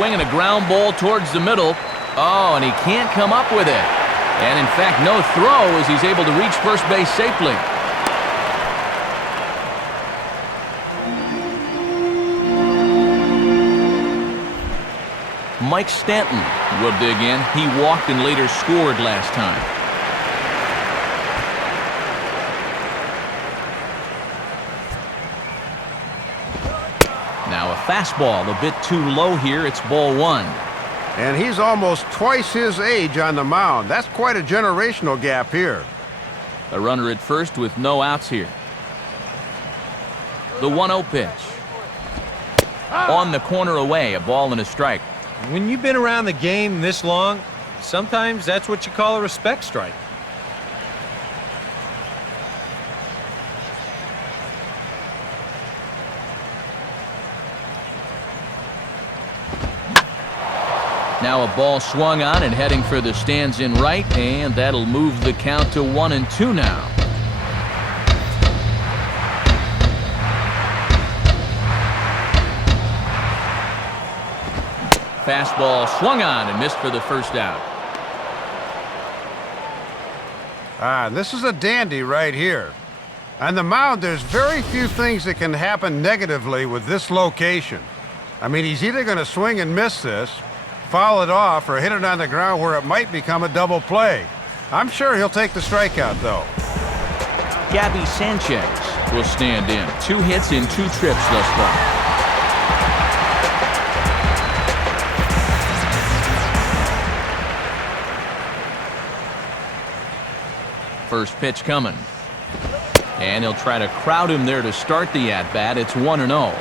swinging a ground ball towards the middle. Oh, and he can't come up with it. And in fact, no throw as he's able to reach first base safely. Mike Stanton will dig in. He walked and later scored last time. Now a fastball a bit too low here. It's ball one. And he's almost twice his age on the mound. That's quite a generational gap here. A runner at first with no outs here. The 1-0 pitch. On the corner away, a ball and a strike. When you've been around the game this long, sometimes that's what you call a respect strike. Now a ball swung on and heading for the stands in right, and that'll move the count to 1-2 now. Fastball swung on and missed for the first out. This is a dandy right here. On the mound, there's very few things that can happen negatively with this location. I mean, he's either going to swing and miss this, foul it off, or hit it on the ground where it might become a double play. I'm sure he'll take the strikeout, though. Gabby Sanchez will stand in. 2 hits in 2 trips thus far. First pitch coming. And he'll try to crowd him there to start the at-bat. It's 1-0.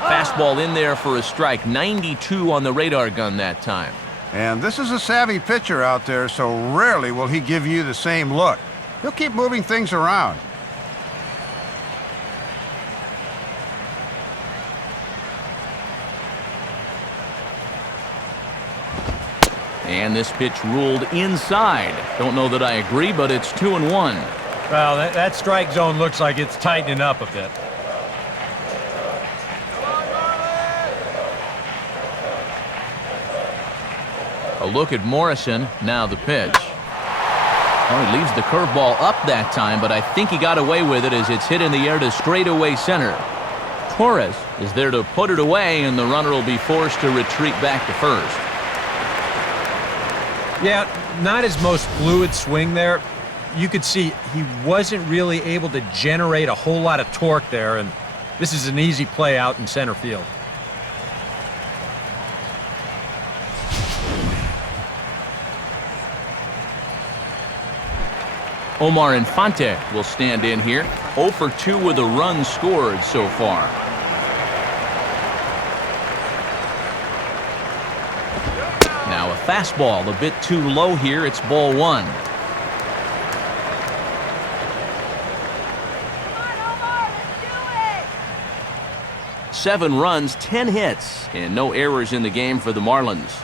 Fastball in there for a strike. 92 on the radar gun that time. And this is a savvy pitcher out there, so rarely will he give you the same look. He'll keep moving things around. And this pitch ruled inside. Don't know that I agree, but it's 2-1. Well, that strike zone looks like it's tightening up a bit. A look at Morrison. Now the pitch. Oh, he leaves the curveball up that time, but I think he got away with it as it's hit in the air to straightaway center. Torres is there to put it away, and the runner will be forced to retreat back to first. Yeah, not his most fluid swing there. You could see he wasn't really able to generate a whole lot of torque there, and this is an easy play out in center field. Omar Infante will stand in here. 0 for 2 with a run scored so far. Now a fastball a bit too low here. It's ball 1. Come on, Omar, let's do it! 7 runs, 10 hits, and no errors in the game for the Marlins.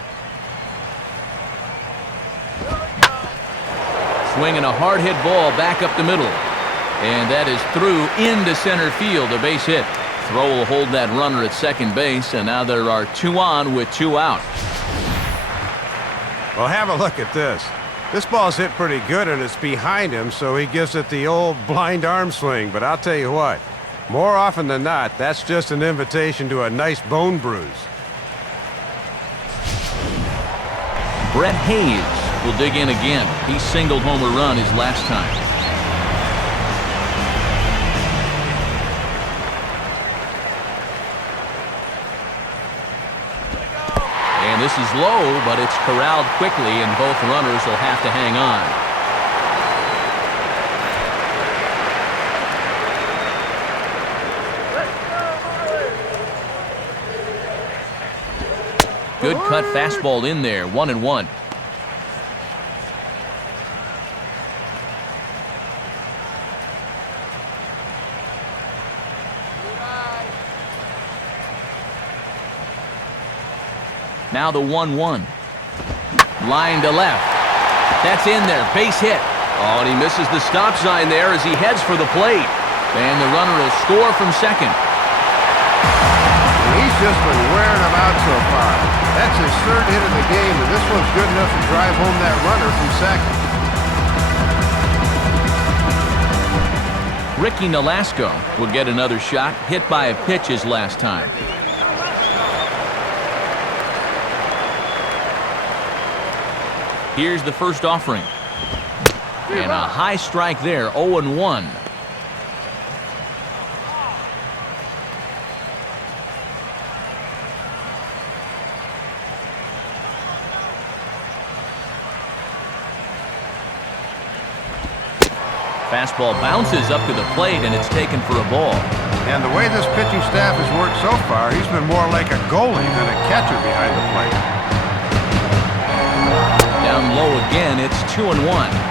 Swinging a hard-hit ball back up the middle. And that is through into center field, a base hit. Throw will hold that runner at second base, and now there are 2 on with 2 out. Well, have a look at this. This ball's hit pretty good, and it's behind him, so he gives it the old blind arm swing. But I'll tell you what, more often than not, that's just an invitation to a nice bone bruise. Brett Hayes will dig in again. He singled home a run his last time. And this is low, but it's corralled quickly, and both runners will have to hang on. Good cut fastball in there, 1-1. Now the 1-1. Line to left. That's in there. Base hit. Oh, and he misses the stop sign there as he heads for the plate. And the runner will score from second. And he's just been wearing them out so far. That's his third hit of the game, and this one's good enough to drive home that runner from second. Ricky Nolasco will get another shot, hit by a pitch his last time. Here's the first offering. And a high strike there, 0-1. Fastball bounces up to the plate, and it's taken for a ball. And the way this pitching staff has worked so far, he's been more like a goalie than a catcher behind the plate. Down low again, it's 2-1.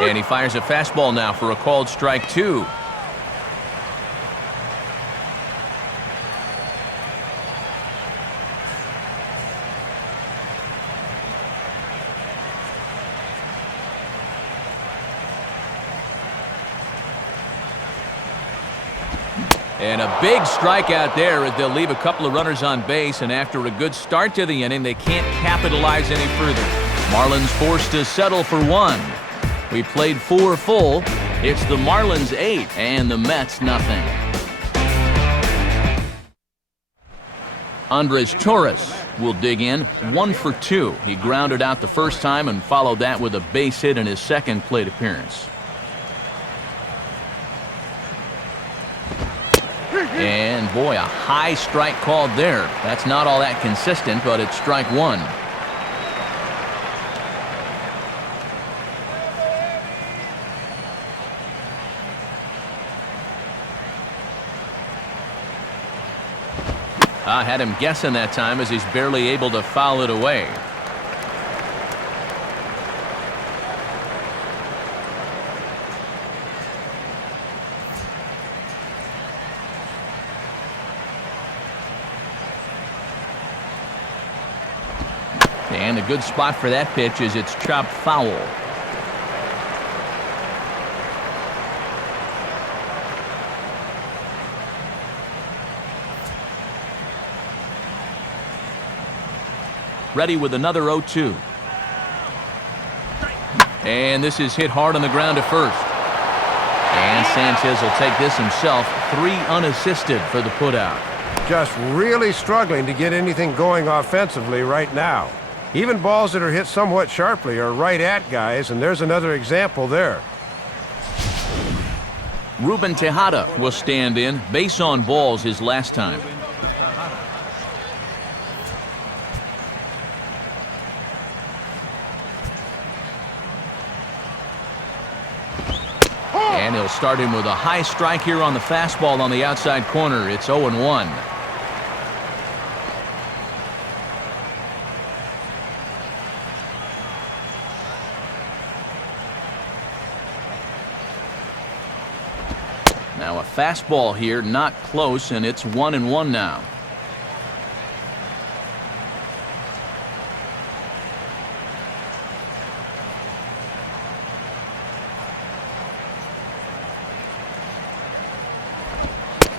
And he fires a fastball now for a called strike 2. And a big strikeout there as they'll leave a couple of runners on base, and after a good start to the inning, they can't capitalize any further. Marlins forced to settle for 1. We played 4 full. It's the Marlins 8 and the Mets nothing. Andres Torres will dig in, 1 for 2. He grounded out the first time and followed that with a base hit in his second plate appearance. And boy, a high strike called there. That's not all that consistent, but it's strike 1. I had him guessing that time as he's barely able to foul it away. And a good spot for that pitch is it's chopped foul. Ready with another 0-2. And this is hit hard on the ground to first. And Sanchez will take this himself. 3 unassisted for the putout. Just really struggling to get anything going offensively right now. Even balls that are hit somewhat sharply are right at guys, and there's another example there. Ruben Tejada will stand in. Base on balls his last time. And he'll start him with a high strike here on the fastball on the outside corner. It's 0-1. Now a fastball here, not close, and it's 1-1 now.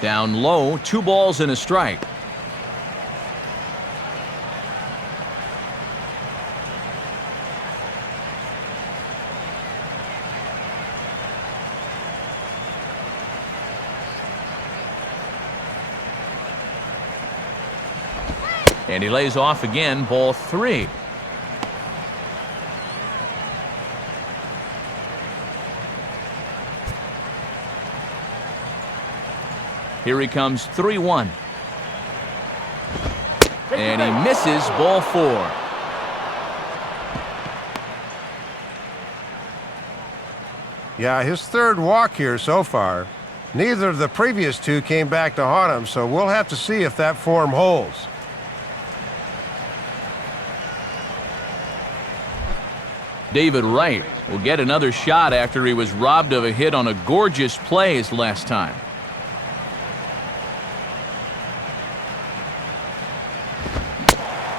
Down low, 2 balls and a strike. And he lays off again, ball 3. Here he comes, 3-1. And he misses, ball 4. Yeah, his third walk here so far. Neither of the previous two came back to haunt him, so we'll have to see if that form holds. David Wright will get another shot after he was robbed of a hit on a gorgeous play his last time.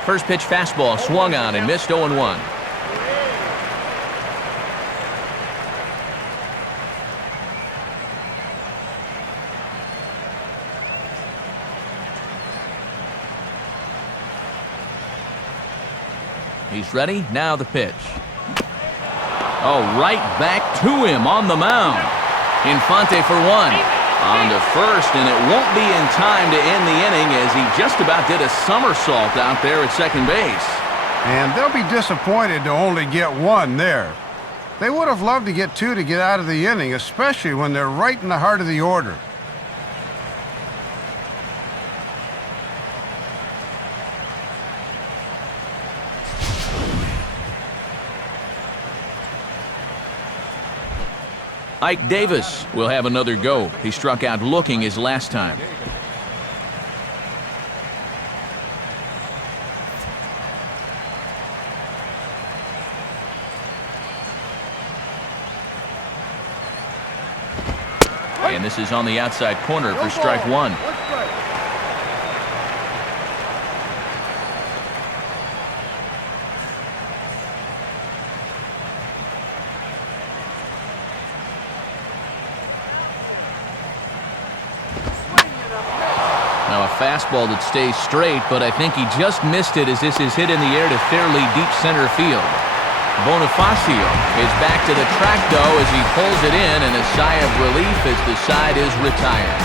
First pitch fastball swung on and missed 0-1. He's ready. Now the pitch. Oh, right back to him on the mound. Infante for one. On to first, and it won't be in time to end the inning as he just about did a somersault out there at second base. And they'll be disappointed to only get one there. They would have loved to get two to get out of the inning, especially when they're right in the heart of the order. Ike Davis will have another go. He struck out looking his last time. And this is on the outside corner for strike one. Now a fastball that stays straight, but I think he just missed it as this is hit in the air to fairly deep center field. Bonifacio is back to the track, though, as he pulls it in, and a sigh of relief as the side is retired.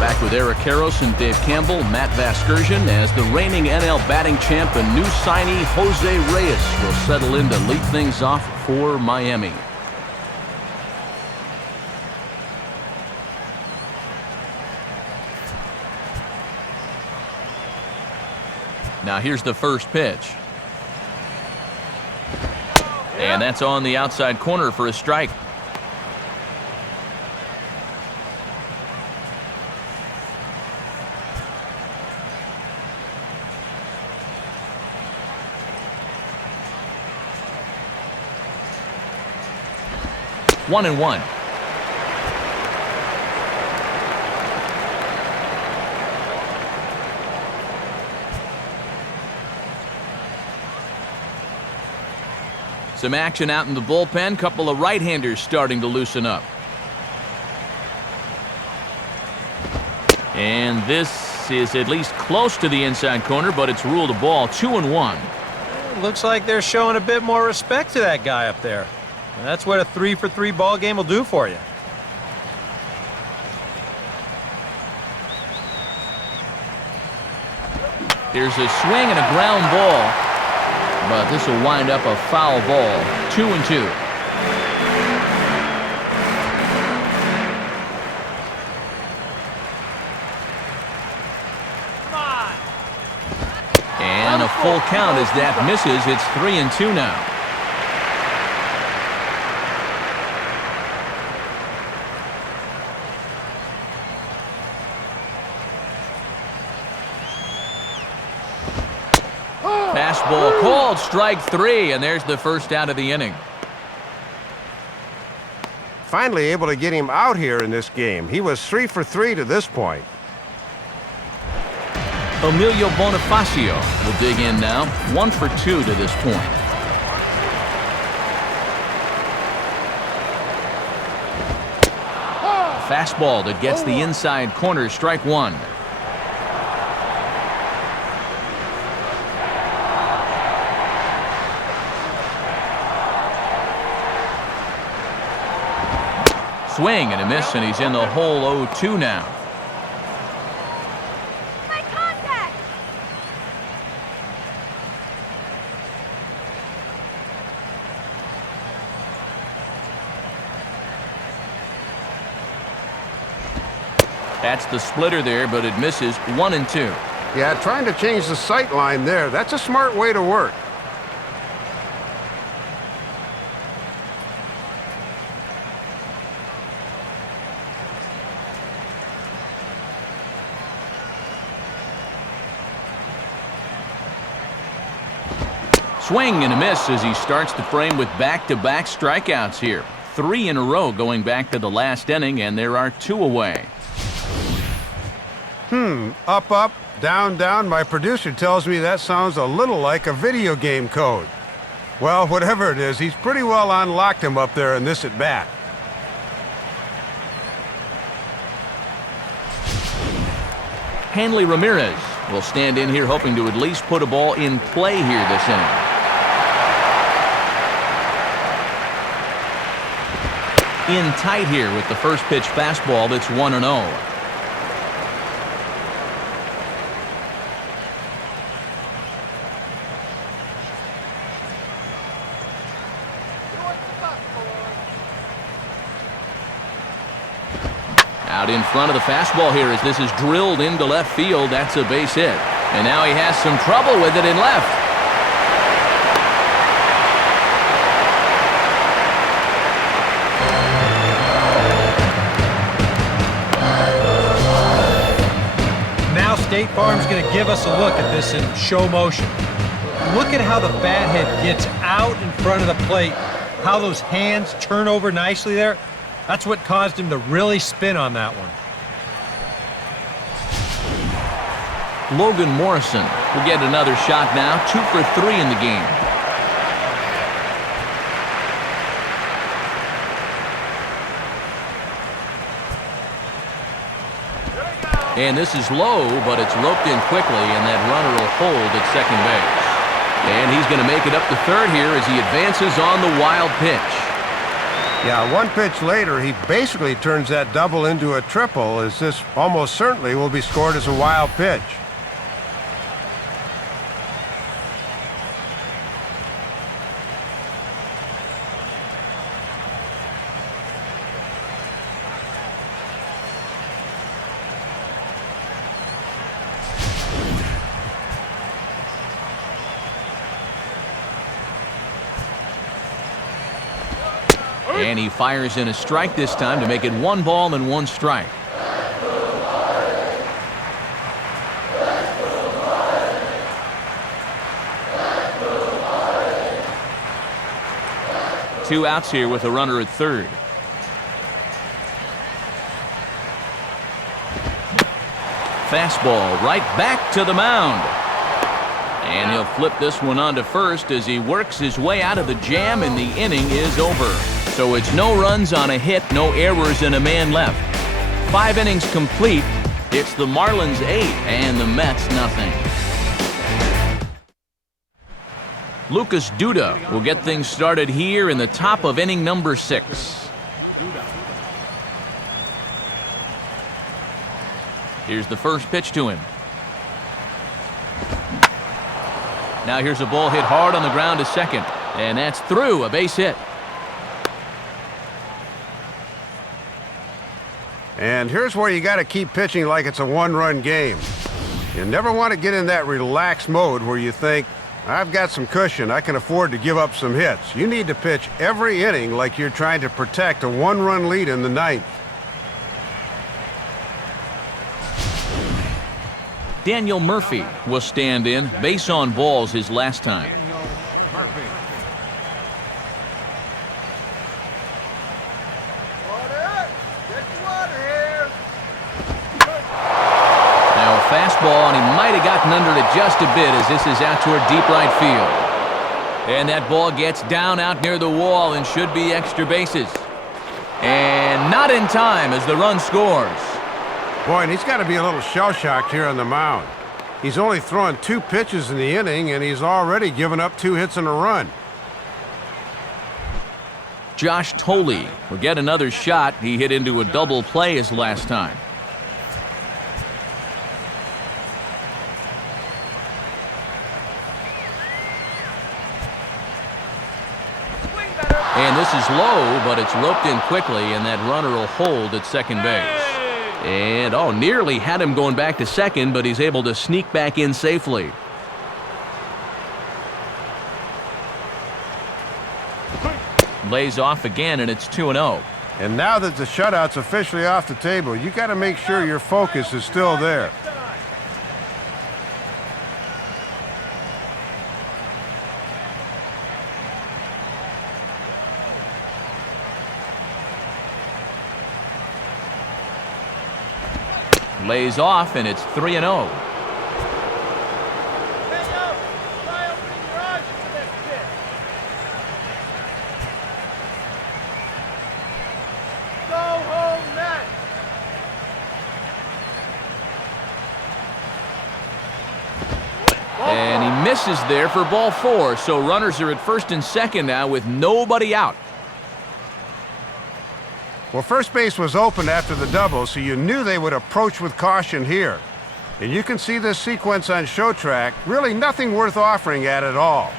Back with Eric Karros and Dave Campbell, Matt Vasgersian, as the reigning NL batting champ and new signee Jose Reyes will settle in to lead things off for Miami. Now here's the first pitch. And that's on the outside corner for a strike. One and one. Some action out in the bullpen. Couple of right-handers starting to loosen up. And this is at least close to the inside corner, but it's ruled a ball. 2-1. Looks like they're showing a bit more respect to that guy up there. And that's what a 3-for-3 ball game will do for you. There's a swing and a ground ball, but this will wind up a foul ball. 2-2. And a full count as that misses. It's 3-2 now. Fastball called, strike three, and there's the first out of the inning. Finally able to get him out here in this game. He was 3 for 3 to this point. Emilio Bonifacio will dig in now. 1 for 2 to this point. Fastball that gets the inside corner, strike one. Swing and a miss, and he's in the hole. 0-2 now. High contact. That's the splitter there, but it misses. 1-2. Yeah, trying to change the sight line there. That's a smart way to work. Swing and a miss as he starts the frame with back-to-back strikeouts here. 3 in a row going back to the last inning, and there are 2 away. Up, up, down, down. My producer tells me that sounds a little like a video game code. Well, whatever it is, he's pretty well unlocked him up there in this at-bat. Hanley Ramirez will stand in here hoping to at least put a ball in play here this inning. In tight here with the first pitch fastball that's 1-0. Out in front of the fastball here as this is drilled into left field. That's a base hit. And now he has some trouble with it in left. Now State Farm's going to give us a look at this in show motion. Look at how the bat head gets out in front of the plate, how those hands turn over nicely there. That's what caused him to really spin on that one. Logan Morrison will get another shot now. 2 for 3 in the game. And this is low, but it's roped in quickly, and that runner will hold at second base. And he's going to make it up to third here as he advances on the wild pitch. Yeah, 1 pitch later, he basically turns that double into a triple, as this almost certainly will be scored as a wild pitch. And he fires in a strike this time to make it 1 ball and 1 strike. Two outs here with a runner at third. Fastball right back to the mound. And he'll flip this one onto first as he works his way out of the jam, and the inning is over. So it's no runs on a hit, no errors, and a man left. 5 innings complete. It's the Marlins 8 and the Mets nothing. Lucas Duda will get things started here in the top of inning number 6. Here's the first pitch to him. Now here's a ball hit hard on the ground to second, and that's through, a base hit. And here's where you got to keep pitching like it's a 1-run game. You never want to get in that relaxed mode where you think, I've got some cushion, I can afford to give up some hits. You need to pitch every inning like you're trying to protect a 1-run lead in the 9th. Daniel Murphy will stand in, base on balls his last time. Now a fastball, and he might have gotten under it just a bit as this is out toward deep right field. And that ball gets down out near the wall and should be extra bases. And not in time as the run scores. Boy, and he's got to be a little shell-shocked here on the mound. He's only throwing 2 pitches in the inning, and he's already given up 2 hits and a run. Josh Tolley will get another shot. He hit into a double play his last time. And this is low, but it's roped in quickly, and that runner will hold at second base. And, nearly had him going back to second, but he's able to sneak back in safely. Lays off again, and it's 2-0. And now that the shutout's officially off the table, you got to make sure your focus is still there. Lays off, and it's 3-0. Try opening your eyes for this pitch. Go home net. And he misses there for ball 4, so runners are at first and second now with nobody out. Well, first base was open after the double, so you knew they would approach with caution here. And you can see this sequence on Show Track, really nothing worth offering at all.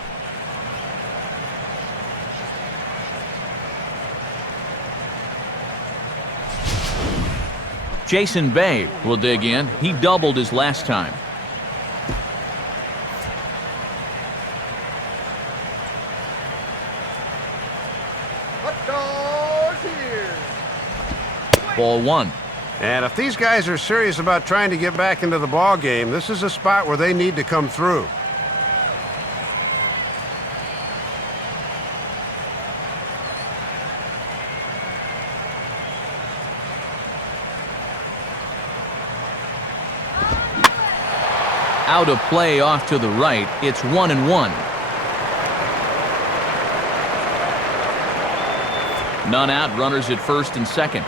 Jason Bay will dig in. He doubled his last time. What goes here? Ball 1. And if these guys are serious about trying to get back into the ball game, this is a spot where they need to come through. Out of play off to the right. It's 1-1. None out, runners at first and second.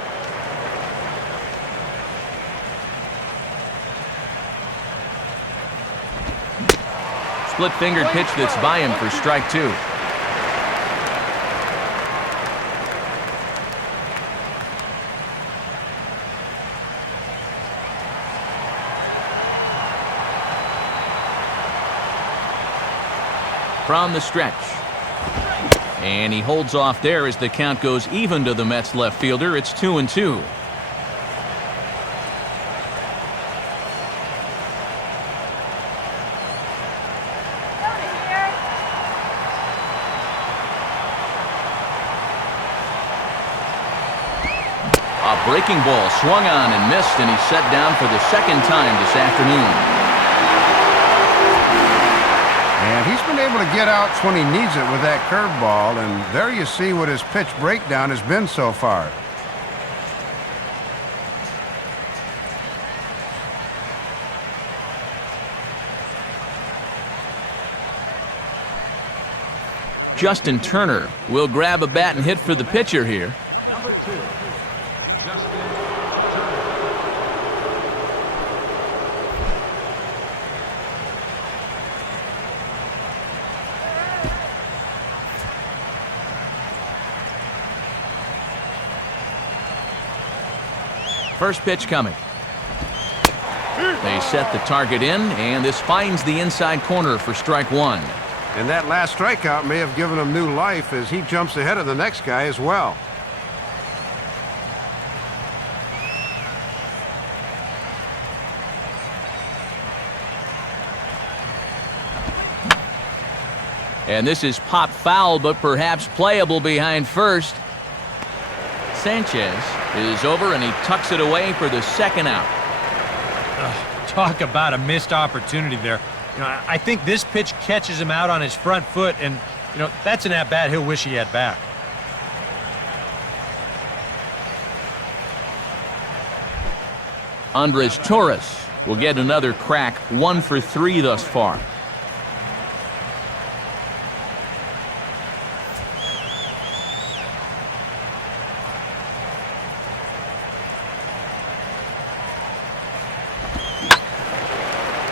Split-fingered pitch that's by him for strike 2. From the stretch. And he holds off there as the count goes even to the Mets left fielder. It's 2-2. A breaking ball swung on and missed, and he's set down for the second time this afternoon. And he's been able to get outs when he needs it with that curveball, and there you see what his pitch breakdown has been so far. Justin Turner will grab a bat and hit for the pitcher here. Number 2, Justin Turner. First pitch coming. They set the target in, and this finds the inside corner for strike 1. And that last strikeout may have given him new life as he jumps ahead of the next guy as well. And this is pop foul, but perhaps playable behind first. Sanchez is over, and he tucks it away for the second out. Talk about a missed opportunity there. I think this pitch catches him out on his front foot, and, that's an at-bat he'll wish he had back. Andres Torres will get another crack, 1 for 3 thus far.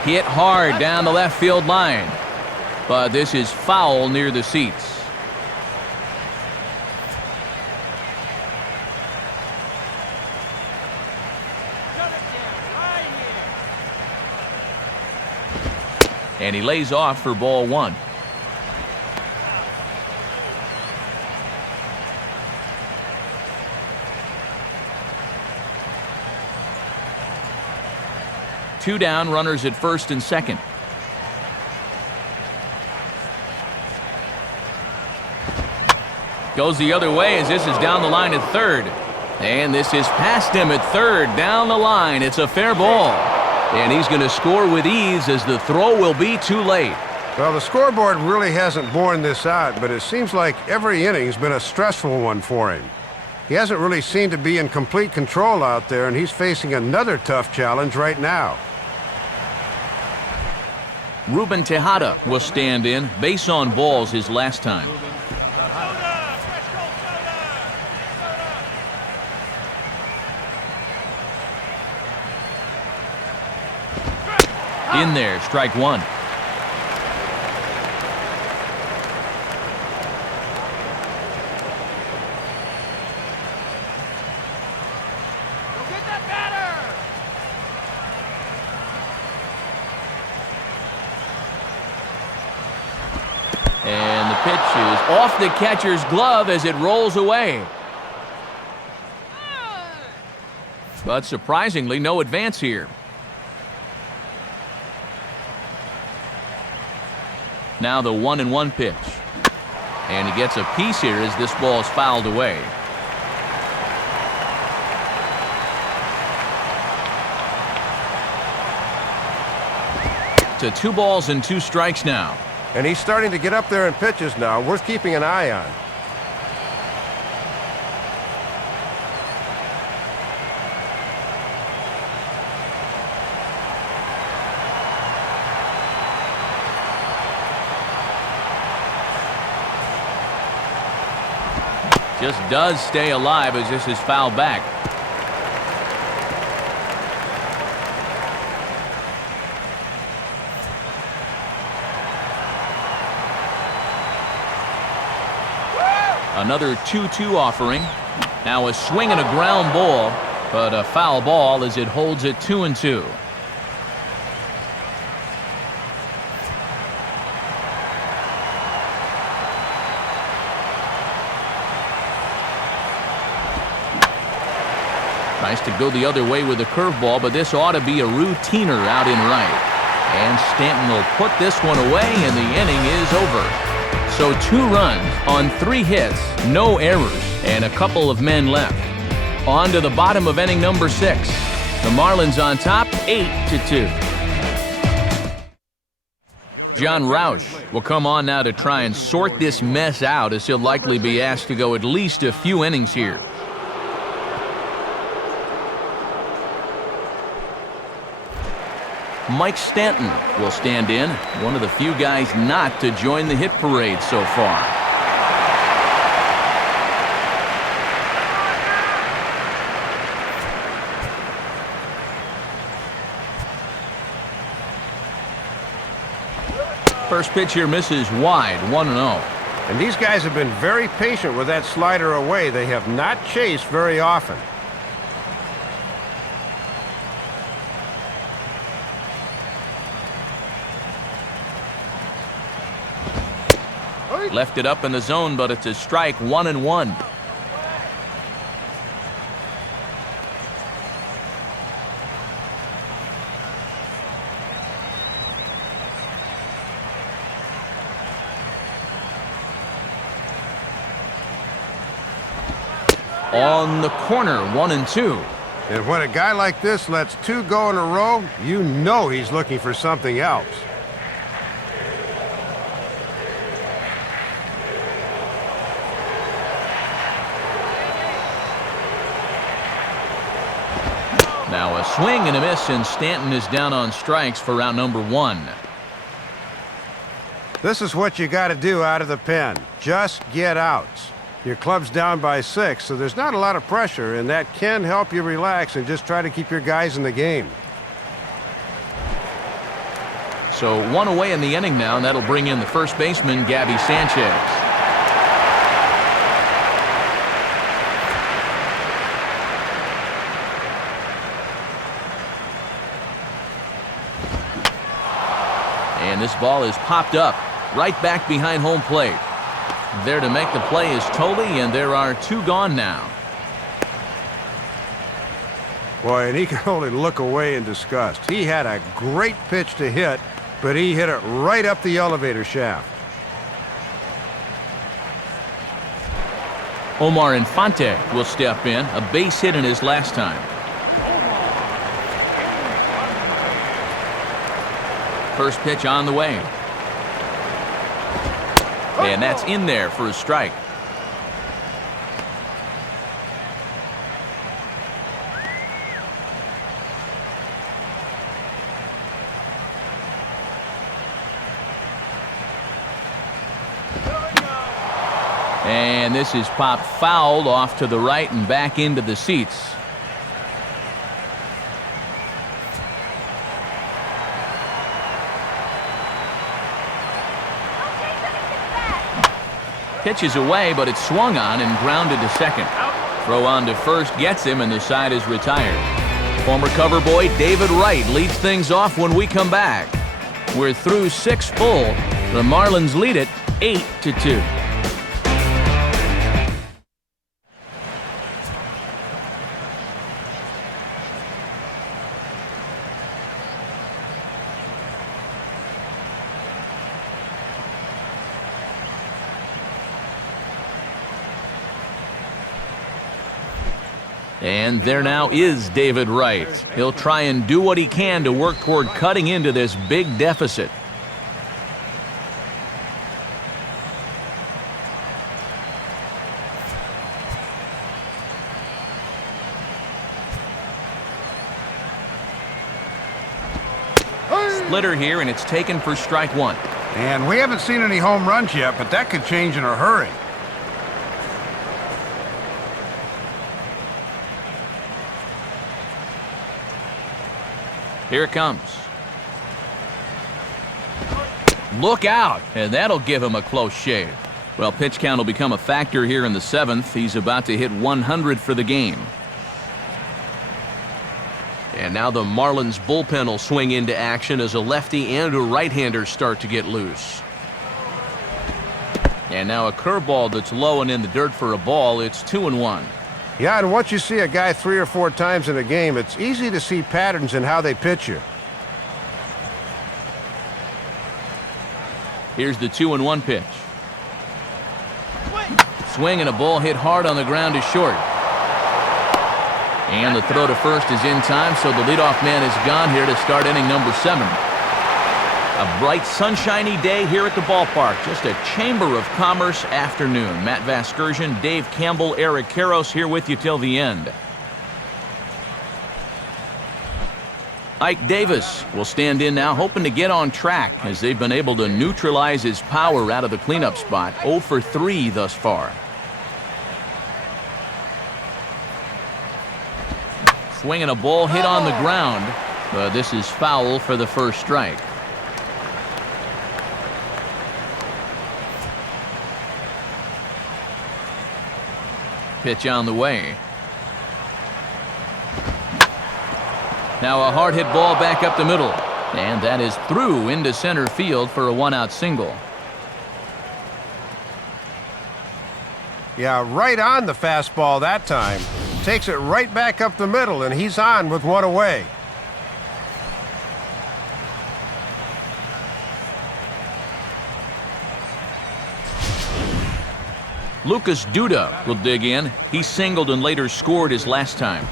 Hit hard down the left field line, but this is foul near the seats. Shut it down right here. And he lays off for ball 1. Two down, runners at first and second. Goes the other way as this is down the line at third. And this is past him at third, down the line. It's a fair ball. And he's going to score with ease as the throw will be too late. Well, the scoreboard really hasn't borne this out, but it seems like every inning's been a stressful one for him. He hasn't really seemed to be in complete control out there, and he's facing another tough challenge right now. Ruben Tejada will stand in. Base on balls his last time. In there, strike one. Go get that batter! And the pitch is off the catcher's glove as it rolls away. But surprisingly, no advance here. Now the 1-1 pitch. And he gets a piece here as this ball is fouled away. To 2 balls and 2 strikes now. And he's starting to get up there in pitches now, worth keeping an eye on. Just does stay alive as this is fouled back. Another 2-2 offering. Now a swing and a ground ball, but a foul ball as it holds it 2-2. Tries to go the other way with a curveball, but this ought to be a routiner out in right. And Stanton will put this one away, and the inning is over. So 2 runs on 3 hits, no errors, and a couple of men left. On to the bottom of inning number 6. The Marlins on top, 8-2. John Roush will come on now to try and sort this mess out, as he'll likely be asked to go at least a few innings here. Mike Stanton will stand in, one of the few guys not to join the hit parade so far. First pitch here misses wide, 1-0. And these guys have been very patient with that slider away. They have not chased very often. Left it up in the zone, but it's a strike, 1-1. On the corner, 1-2. And when a guy like this lets 2 go in a row, you know he's looking for something else. Now a swing and a miss, and Stanton is down on strikes for round number 1. This is what you got to do out of the pen. Just get outs. Your club's down by 6, so there's not a lot of pressure, and that can help you relax and just try to keep your guys in the game. So 1 away in the inning now, and that'll bring in the first baseman, Gabby Sanchez. And this ball is popped up right back behind home plate. There to make the play is Tolle, and there are 2 gone now. Boy, and he can only look away in disgust. He had a great pitch to hit, but he hit it right up the elevator shaft. Omar Infante will step in, a base hit in his last time. First pitch on the way. And that's in there for a strike. And this is popped foul off to the right and back into the seats. Pitch is away, but it's swung on and grounded to second. Throw on to first gets him, and the side is retired. Former cover boy David Wright leads things off when we come back. We're through 6 full. The Marlins lead it 8-2. And there now is David Wright. He'll try and do what he can to work toward cutting into this big deficit. Splitter here, and it's taken for strike 1. And we haven't seen any home runs yet, but that could change in a hurry. Here it comes. Look out, and that'll give him a close shave. Well, pitch count will become a factor here in the 7th. He's about to hit 100 for the game. And now the Marlins bullpen will swing into action as a lefty and a right-hander start to get loose. And now a curveball that's low and in the dirt for a ball. It's 2-1. Yeah, and once you see a guy 3 or 4 times in a game, it's easy to see patterns in how they pitch you. Here's the 2-1 pitch. Swing and a ball hit hard on the ground is short. And the throw to first is in time, so the leadoff man is gone here to start inning number 7. A bright, sunshiny day here at the ballpark. Just a Chamber of Commerce afternoon. Matt Vasgersian, Dave Campbell, Eric Karros here with you till the end. Ike Davis will stand in now, hoping to get on track as they've been able to neutralize his power out of the cleanup spot. 0 for 3 thus far. Swinging a ball hit on the ground. This is foul for the first strike. Pitch on the way. Now a hard hit ball back up the middle. And that is through into center field for a 1-out single. Yeah, right on the fastball that time. Takes it right back up the middle, and he's on with 1 away. Lucas Duda will dig in. He singled and later scored his last time.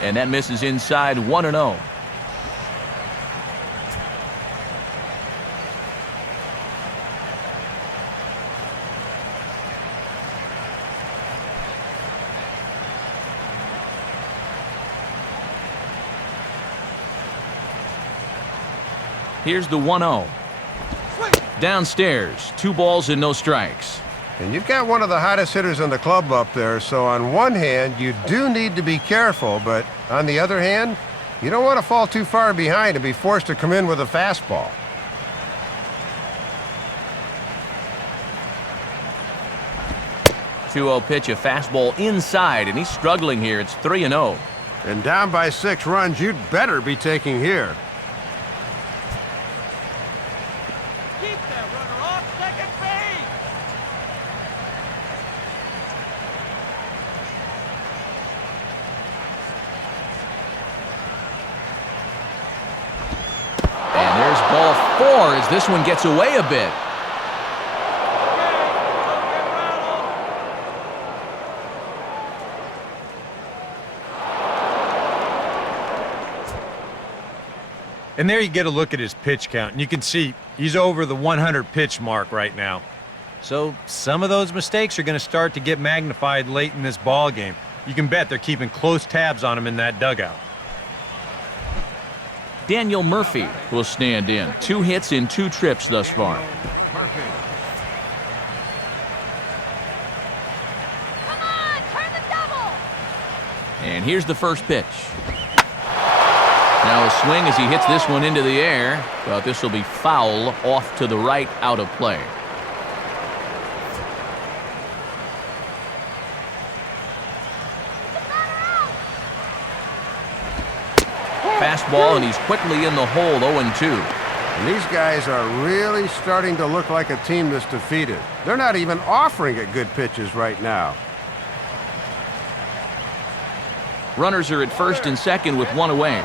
And that misses inside 1-0. Here's the 1-0. Downstairs, 2 balls and no strikes. And you've got one of the hottest hitters in the club up there, so on one hand, you do need to be careful, but on the other hand, you don't want to fall too far behind and be forced to come in with a fastball. .20 pitch, a fastball inside, and he's struggling here. It's 3-0. And down by 6 runs, you'd better be taking here. Keep that runner off second base. And there's ball 4 as this one gets away a bit. And there you get a look at his pitch count, and you can see he's over the 100 pitch mark right now. So some of those mistakes are going to start to get magnified late in this ball game. You can bet they're keeping close tabs on him in that dugout. Daniel Murphy will stand in. 2 hits in 2 trips thus far. Murphy. Come on, turn the double. And here's the first pitch. Now a swing as he hits this one into the air, but this will be foul off to the right, out of play. Fastball, and he's quickly in the hole, 0-2. And these guys are really starting to look like a team that's defeated. They're not even offering it good pitches right now. Runners are at first and second with 1 away.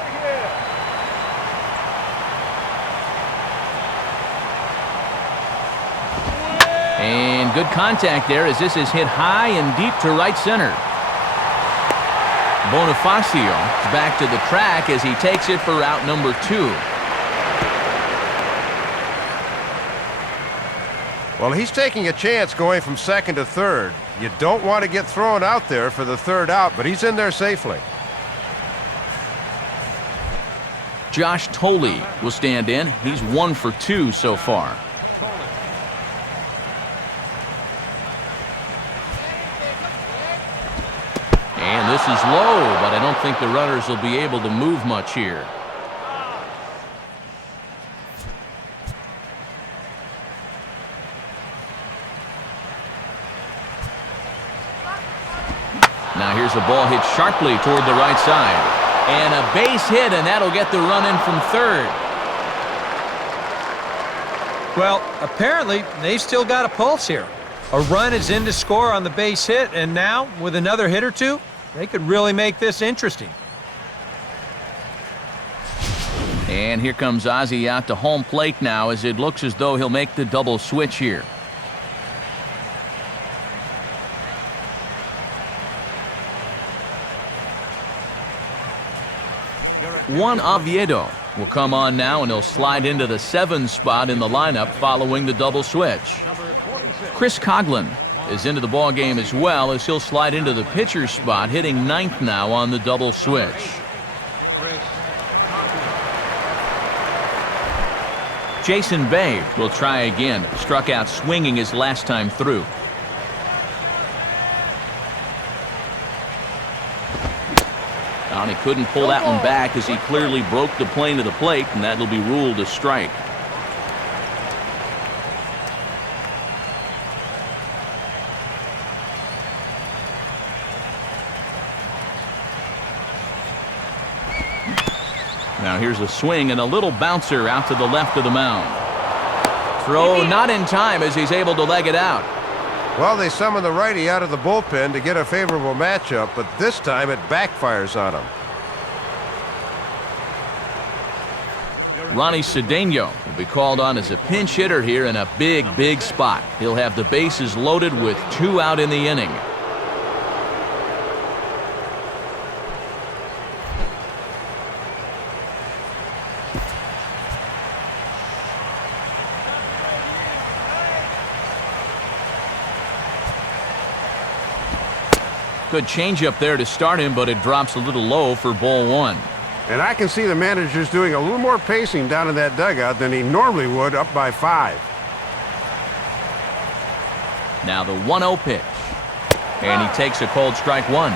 And good contact there as this is hit high and deep to right center. Bonifacio is back to the track as he takes it for out number 2. Well, he's taking a chance going from second to third. You don't want to get thrown out there for the third out, but he's in there safely. Josh Tolley will stand in. He's 1 for 2 so far. And this is low, but I don't think the runners will be able to move much here. Now here's a ball hit sharply toward the right side. And a base hit, and that'll get the run in from third. Well, apparently they've still got a pulse here. A run is in to score on the base hit, and now with another hit or two, they could really make this interesting. And here comes Ozzie out to home plate now as it looks as though he'll make the double switch here. Juan Oviedo will come on now, and he'll slide into the 7 spot in the lineup following the double switch. Chris Coughlin is into the ball game as well as he'll slide into the pitcher spot, hitting 9th now on the double switch. Jason Bay will try again. Struck out swinging his last time through. And he couldn't pull that one back as he clearly broke the plane of the plate, and that'll be ruled a strike. Now here's a swing and a little bouncer out to the left of the mound. Throw not in time as he's able to leg it out. Well, they summon the righty out of the bullpen to get a favorable matchup, but this time it backfires on him. Ronnie Cedeno will be called on as a pinch hitter here in a big, big spot. He'll have the bases loaded with 2 out in the inning. Good changeup there to start him, but it drops a little low for ball 1. And I can see the manager's doing a little more pacing down in that dugout than he normally would up by 5. Now the 1-0 pitch. And he takes a cold strike 1.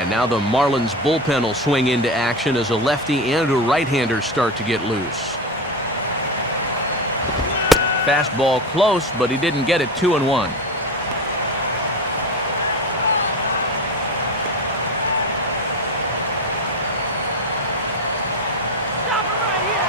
And now the Marlins bullpen will swing into action as a lefty and a right-hander start to get loose. Fastball close, but he didn't get it. 2-1. Stop him right here.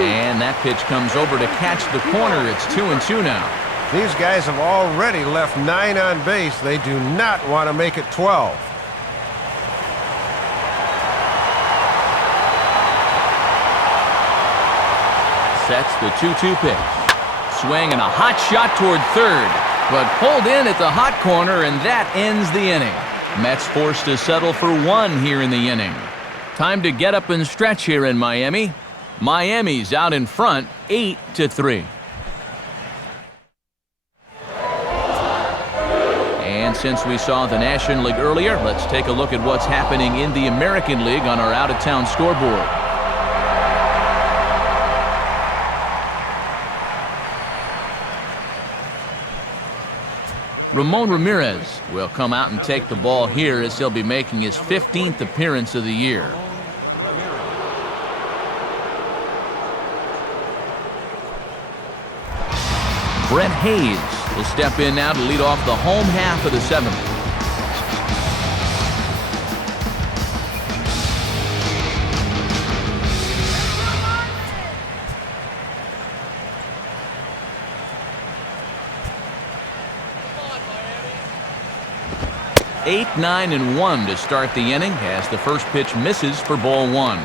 And that pitch comes over to catch the corner. It's 2-2 now. These guys have already left 9 on base. They do not want to make it 12. Sets the 2-2 pitch. Swing and a hot shot toward third, but pulled in at the hot corner, and that ends the inning. Mets forced to settle for one here in the inning. Time to get up and stretch here in Miami. Miami's out in front, 8-3. And since we saw the National League earlier, let's take a look at what's happening in the American League on our out-of-town scoreboard. Ramon Ramirez will come out and take the ball here as he'll be making his 15th appearance of the year. Brett Hayes will step in now to lead off the home half of the 7th. Eight, 9, and 1 to start the inning as the first pitch misses for ball 1.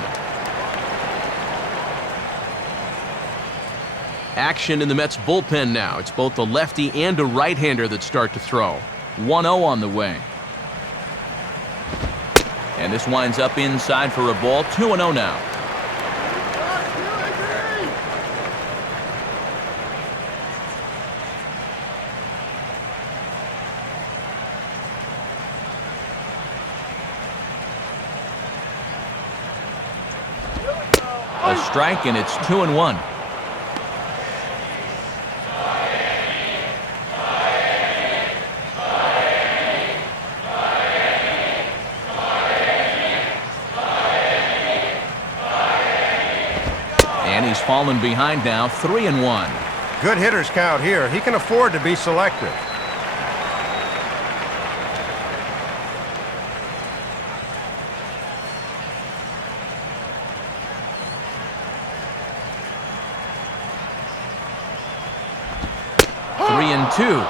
Action in the Mets bullpen now. It's both a lefty and a right-hander that start to throw. 1-0 on the way. And this winds up inside for a ball. 2-0 now. A strike, and it's 2-1. And he's fallen behind now, 3-1. Good hitters count here. He can afford to be selective. Two. Now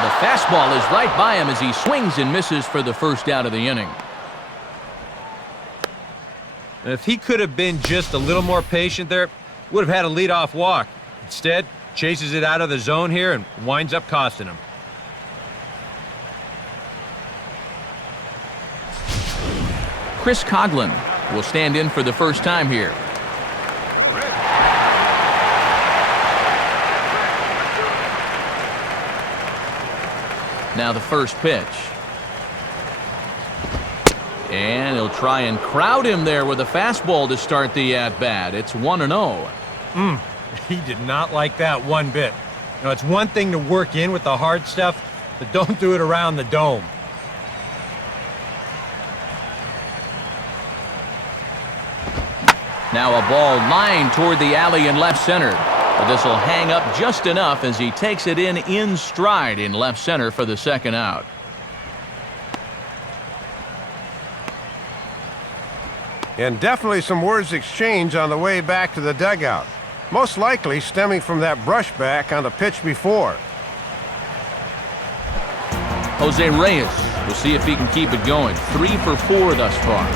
the fastball is right by him as he swings and misses for the first out of the inning. If he could have been just a little more patient there, would have had a leadoff walk. Instead, chases it out of the zone here and winds up costing him. Chris Coughlin will stand in for the first time here. Now the first pitch. And he'll try and crowd him there with a fastball to start the at-bat. It's 1-0. He did not like that one bit. You know, it's one thing to work in with the hard stuff, but don't do it around the dome. Now a ball lined toward the alley in left center. But this will hang up just enough as he takes it in stride in left center for the second out. And definitely some words exchanged on the way back to the dugout. Most likely stemming from that brushback on the pitch before. Jose Reyes, we'll see if he can keep it going. 3 for 4 thus far.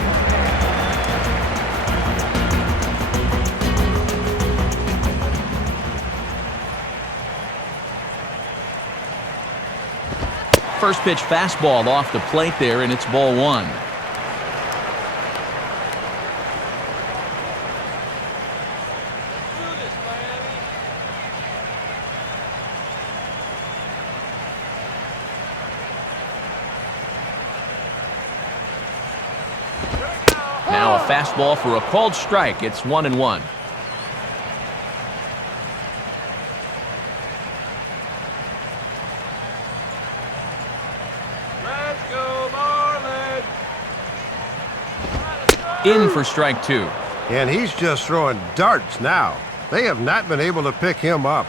First pitch fastball off the plate there, and it's ball 1. Now a fastball for a called strike. It's 1-1. Let's go, Marlins! In for strike 2. And he's just throwing darts now. They have not been able to pick him up.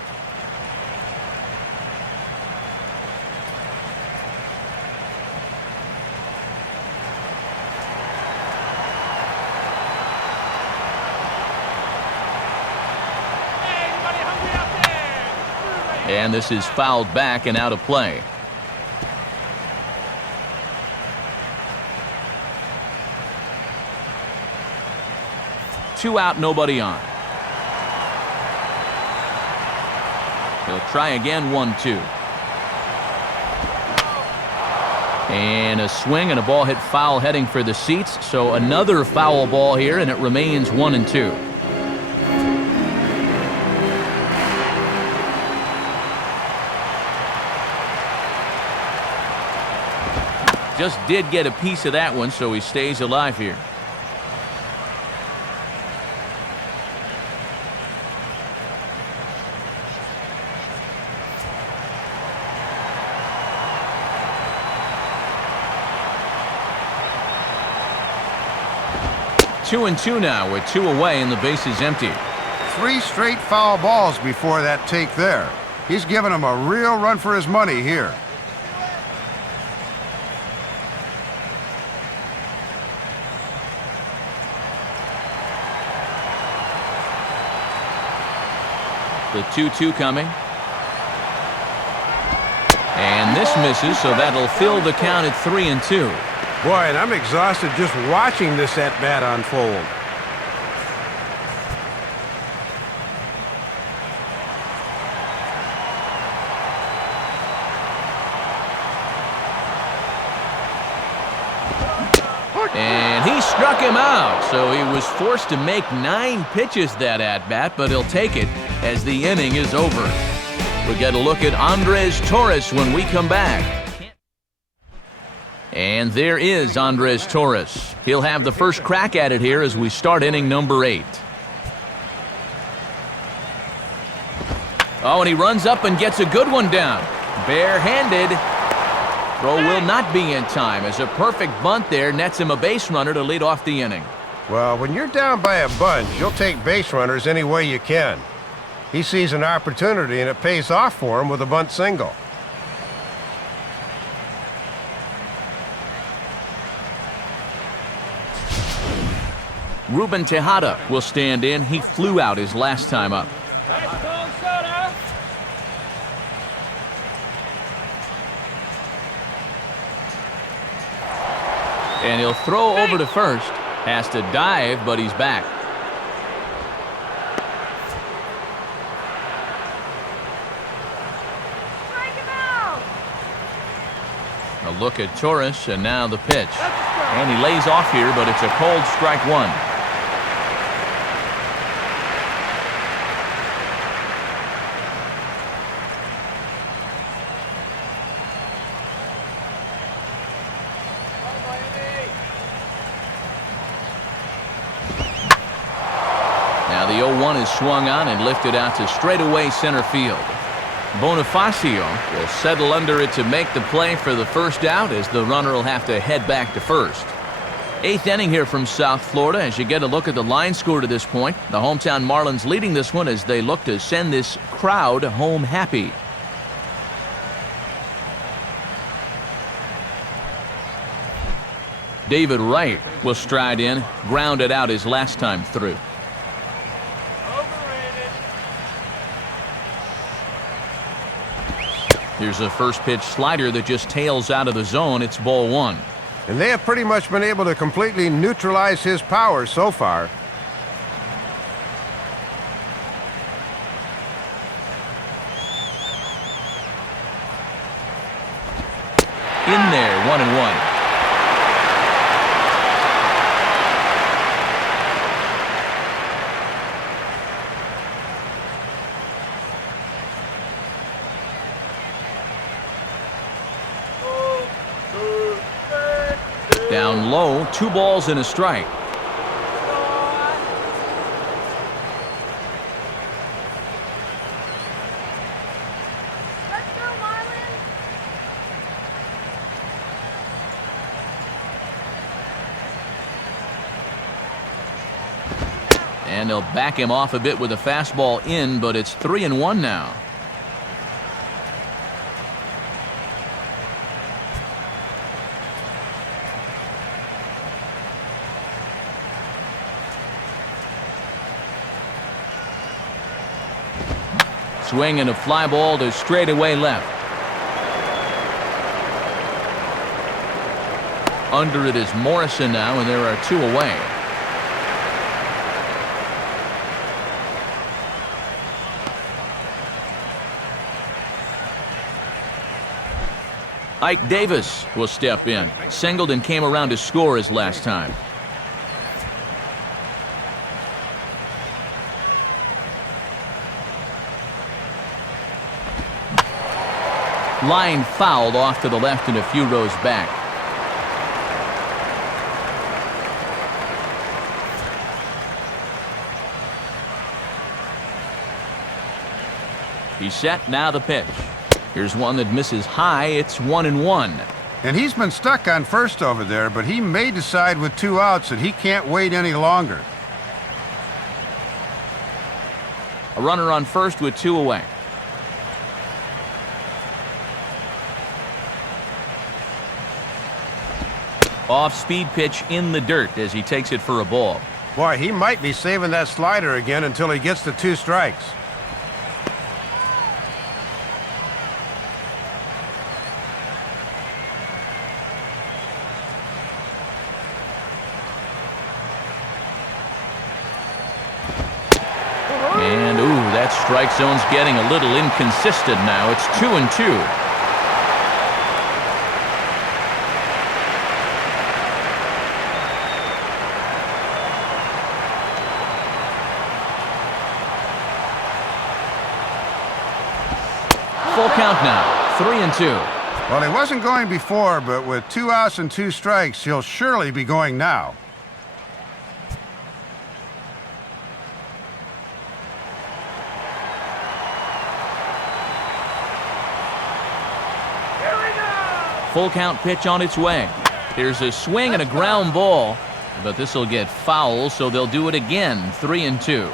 And this is fouled back and out of play. Two out, nobody on. He'll try again, 1-2. And a swing and a ball hit foul heading for the seats. So another foul ball here, and it remains 1-2. Just did get a piece of that one, so he stays alive here. Two and two now with two away and the bases empty. 3 straight foul balls before that take there. He's giving him a real run for his money here. The 2-2 coming. And this misses, so that'll fill the count at 3-2. Boy, and I'm exhausted just watching this at-bat unfold. And he struck him out, so he was forced to make 9 pitches that at-bat, but he'll take it as the inning is over. We'll get a look at Andres Torres when we come back. And there is Andres Torres. He'll have the first crack at it here as we start inning number 8. Oh, and he runs up and gets a good one down. Barehanded. Throw will not be in time as a perfect bunt there nets him a base runner to lead off the inning. Well, when you're down by a bunch, you'll take base runners any way you can. He sees an opportunity, and it pays off for him with a bunt single. Ruben Tejada will stand in. He flew out his last time up. And he'll throw over to first. Has to dive, but he's back. Strike him out. A look at Torres, and now the pitch. And he lays off here, but it's a cold strike one. Now the 0-1 is swung on and lifted out to straightaway center field. Bonifacio will settle under it to make the play for the first out as the runner will have to head back to first. 8th inning here from South Florida as you get a look at the line score to this point. The hometown Marlins leading this one as they look to send this crowd home happy. David Wright will stride in, grounded out his last time through. Here's a first pitch slider that just tails out of the zone. It's ball 1. And they have pretty much been able to completely neutralize his power so far. In there, 1-1. Down low, 2 balls and a strike. Let's go, Marlins. And they'll back him off a bit with a fastball in, but it's 3-1 now. Swing and a fly ball to straightaway left. Under it is Morrison now, and there are 2 away. Ike Davis will step in. Singleton came around to score his last time. Line fouled off to the left and a few rows back. He's set, now the pitch. Here's one that misses high. It's 1-1. And he's been stuck on first over there, but he may decide with 2 outs that he can't wait any longer. A runner on first with 2 away. Off-speed pitch in the dirt as he takes it for a ball. Boy, he might be saving that slider again until he gets the 2 strikes. And, ooh, that strike zone's getting a little inconsistent now. It's 2-2. Full count now, 3-2. Well, he wasn't going before, but with 2 outs and 2 strikes, he'll surely be going now. Full count pitch on its way. Here's a swing and a ground ball, but this will get foul, so they'll do it again, 3-2.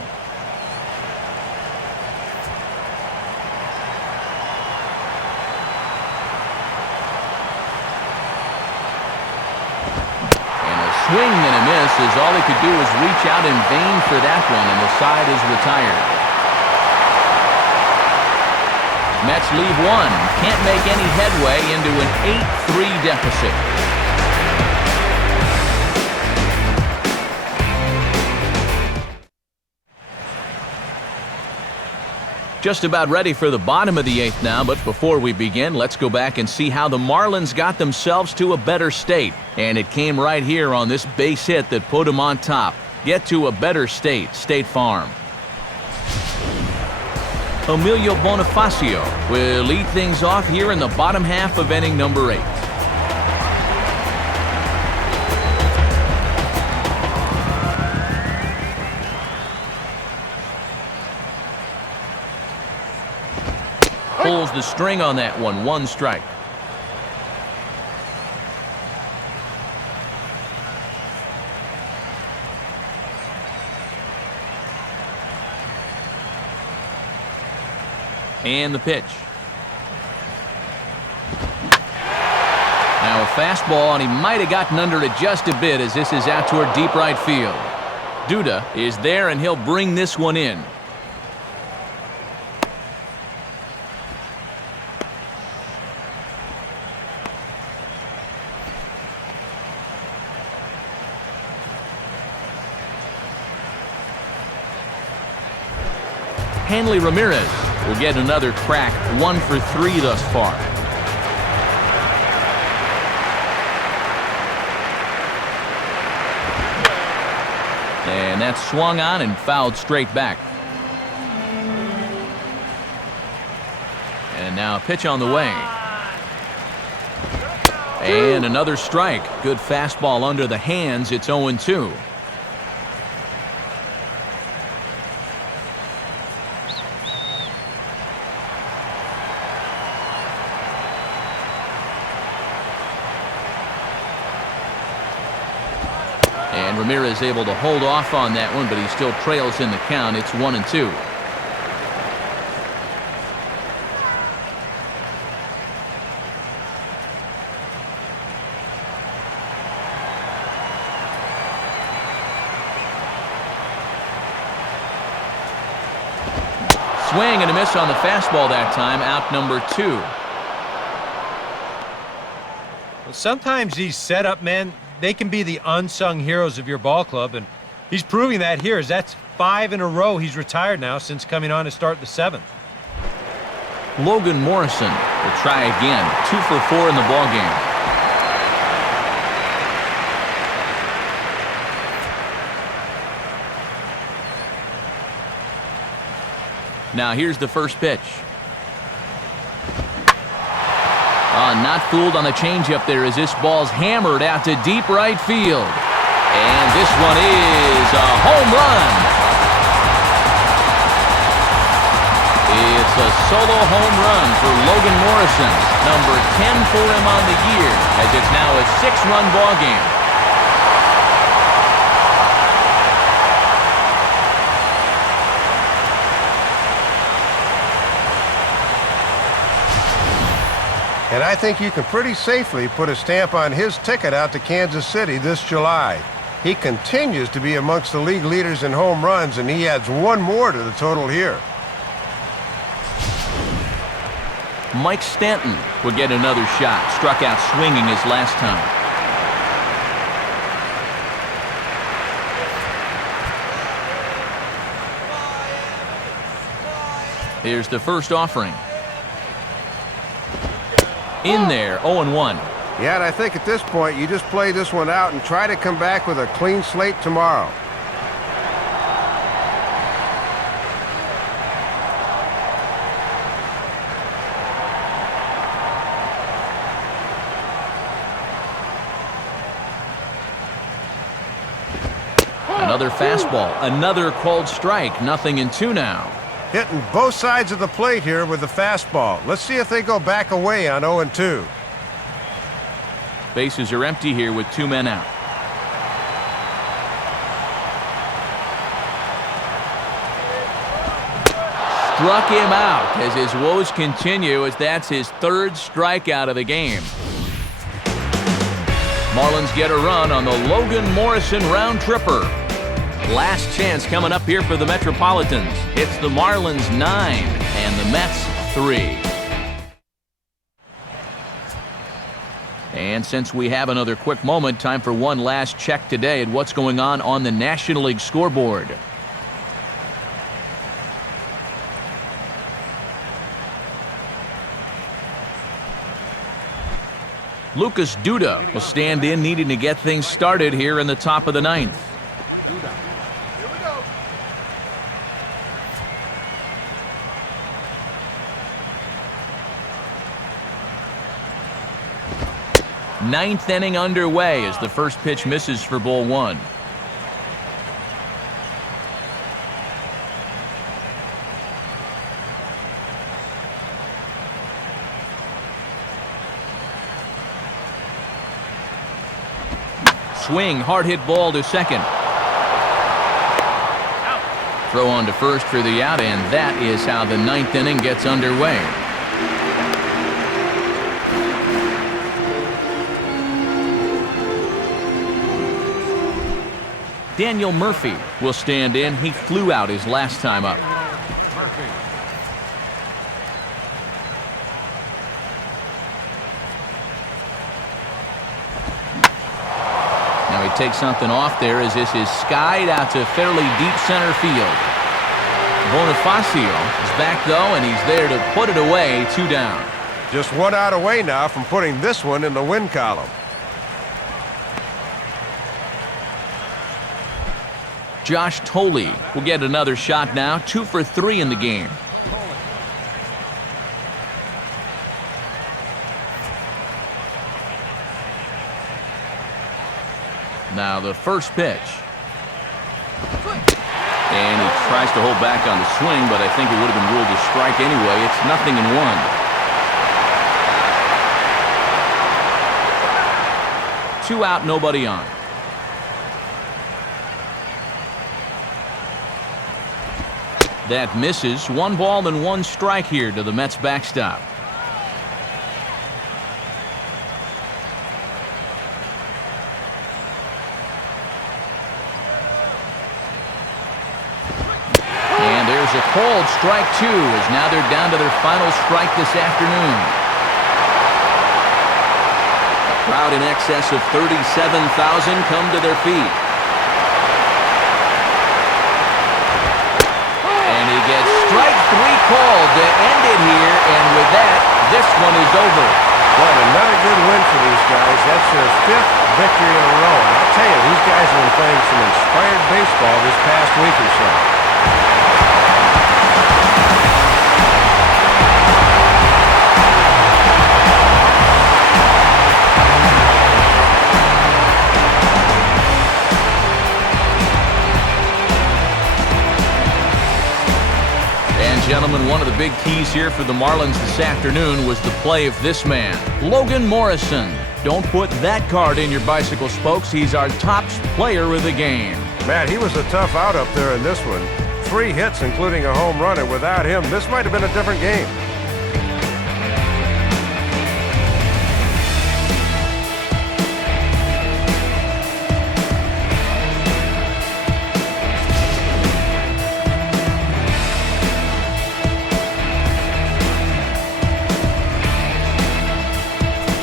Swing and a miss as all he could do was reach out in vain for that one, and the side is retired. Mets leave 1. Can't make any headway into an 8-3 deficit. Just about ready for the bottom of the 8th now, but before we begin, let's go back and see how the Marlins got themselves to a better state. And it came right here on this base hit that put them on top. Get to a better state, State Farm. Emilio Bonifacio will lead things off here in the bottom half of inning number 8. Pulls the string on that one, 1 strike. And the pitch. Now a fastball, and he might have gotten under it just a bit as this is out toward deep right field. Duda is there, and he'll bring this one in. Hanley Ramirez will get another crack, 1 for 3 thus far. And that's swung on and fouled straight back. And now a pitch on the way. And another strike. Good fastball under the hands. It's 0-2. And Ramirez able to hold off on that one, but he still trails in the count. It's 1-2. swing and a miss on the fastball that time, out number 2. Well, sometimes these setup men, they can be the unsung heroes of your ball club, and he's proving that here, as that's 5 in a row he's retired now since coming on to start the 7th. Logan Morrison will try again, 2 for 4 in the ballgame. Now here's the first pitch. Not fooled on the changeup there as this ball's hammered out to deep right field. And this one is a home run. It's a solo home run for Logan Morrison, number 10 for him on the year, as it's now a 6-run ball game. And I think you can pretty safely put a stamp on his ticket out to Kansas City this July. He continues to be amongst the league leaders in home runs, and he adds 1 more to the total here. Mike Stanton will get another shot. Struck out swinging his last time. Here's the first offering. In there, 0-1. Yeah, and I think at this point you just play this one out and try to come back with a clean slate tomorrow. Another fastball, another called strike, 0-2 now. Hitting both sides of the plate here with the fastball. Let's see if they go back away on 0-2. Bases are empty here with 2 men out. Struck him out as his woes continue, as that's his 3rd strikeout of the game. Marlins get a run on the Logan Morrison round tripper. Last chance coming up here for the Metropolitans. It's the Marlins 9 and the Mets 3. And since we have another quick moment, time for one last check today at what's going on the National League scoreboard. Lucas Duda will stand in, needing to get things started here in the top of the 9th. Here we go. 9th inning underway as the first pitch misses for ball 1. Swing, hard hit ball to second. Throw on to first for the out, and that is how the 9th inning gets underway. Daniel Murphy will stand in. He flew out his last time up. Now he takes something off there as this is skied out to fairly deep center field. Bonifacio is back though, and he's there to put it away, 2 down. Just 1 out away now from putting this one in the win column. Josh Toley will get another shot now, 2 for 3 in the game. Now the first pitch. And he tries to hold back on the swing, but I think it would have been ruled a strike anyway. It's 0-1. 2 out, nobody on. That misses. 1 ball and 1 strike here to the Mets backstop. And there's There's a called strike 2 as now they're down to their final strike this afternoon. A crowd in excess of 37,000 come to their feet. And he gets strike 3 called to end it here, and with that, this one is over. Well, another good win for these guys. That's their 5th victory in a row. And I'll tell you, these guys have been playing some inspired baseball this past week or so. Gentlemen, one of the big keys here for the Marlins this afternoon was the play of this man, Logan Morrison. Don't put that card in your bicycle spokes. He's our top player of the game. Matt, he was a tough out up there in this one. 3 hits, including a home run, and without him, this might have been a different game.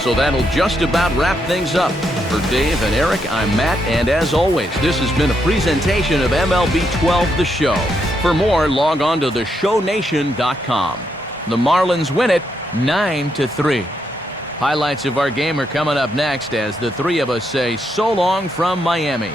So that'll just about wrap things up. For Dave and Eric, I'm Matt, and as always, this has been a presentation of MLB 12 The Show. For more, log on to theshownation.com. The Marlins win it 9-3. Highlights of our game are coming up next as the three of us say so long from Miami.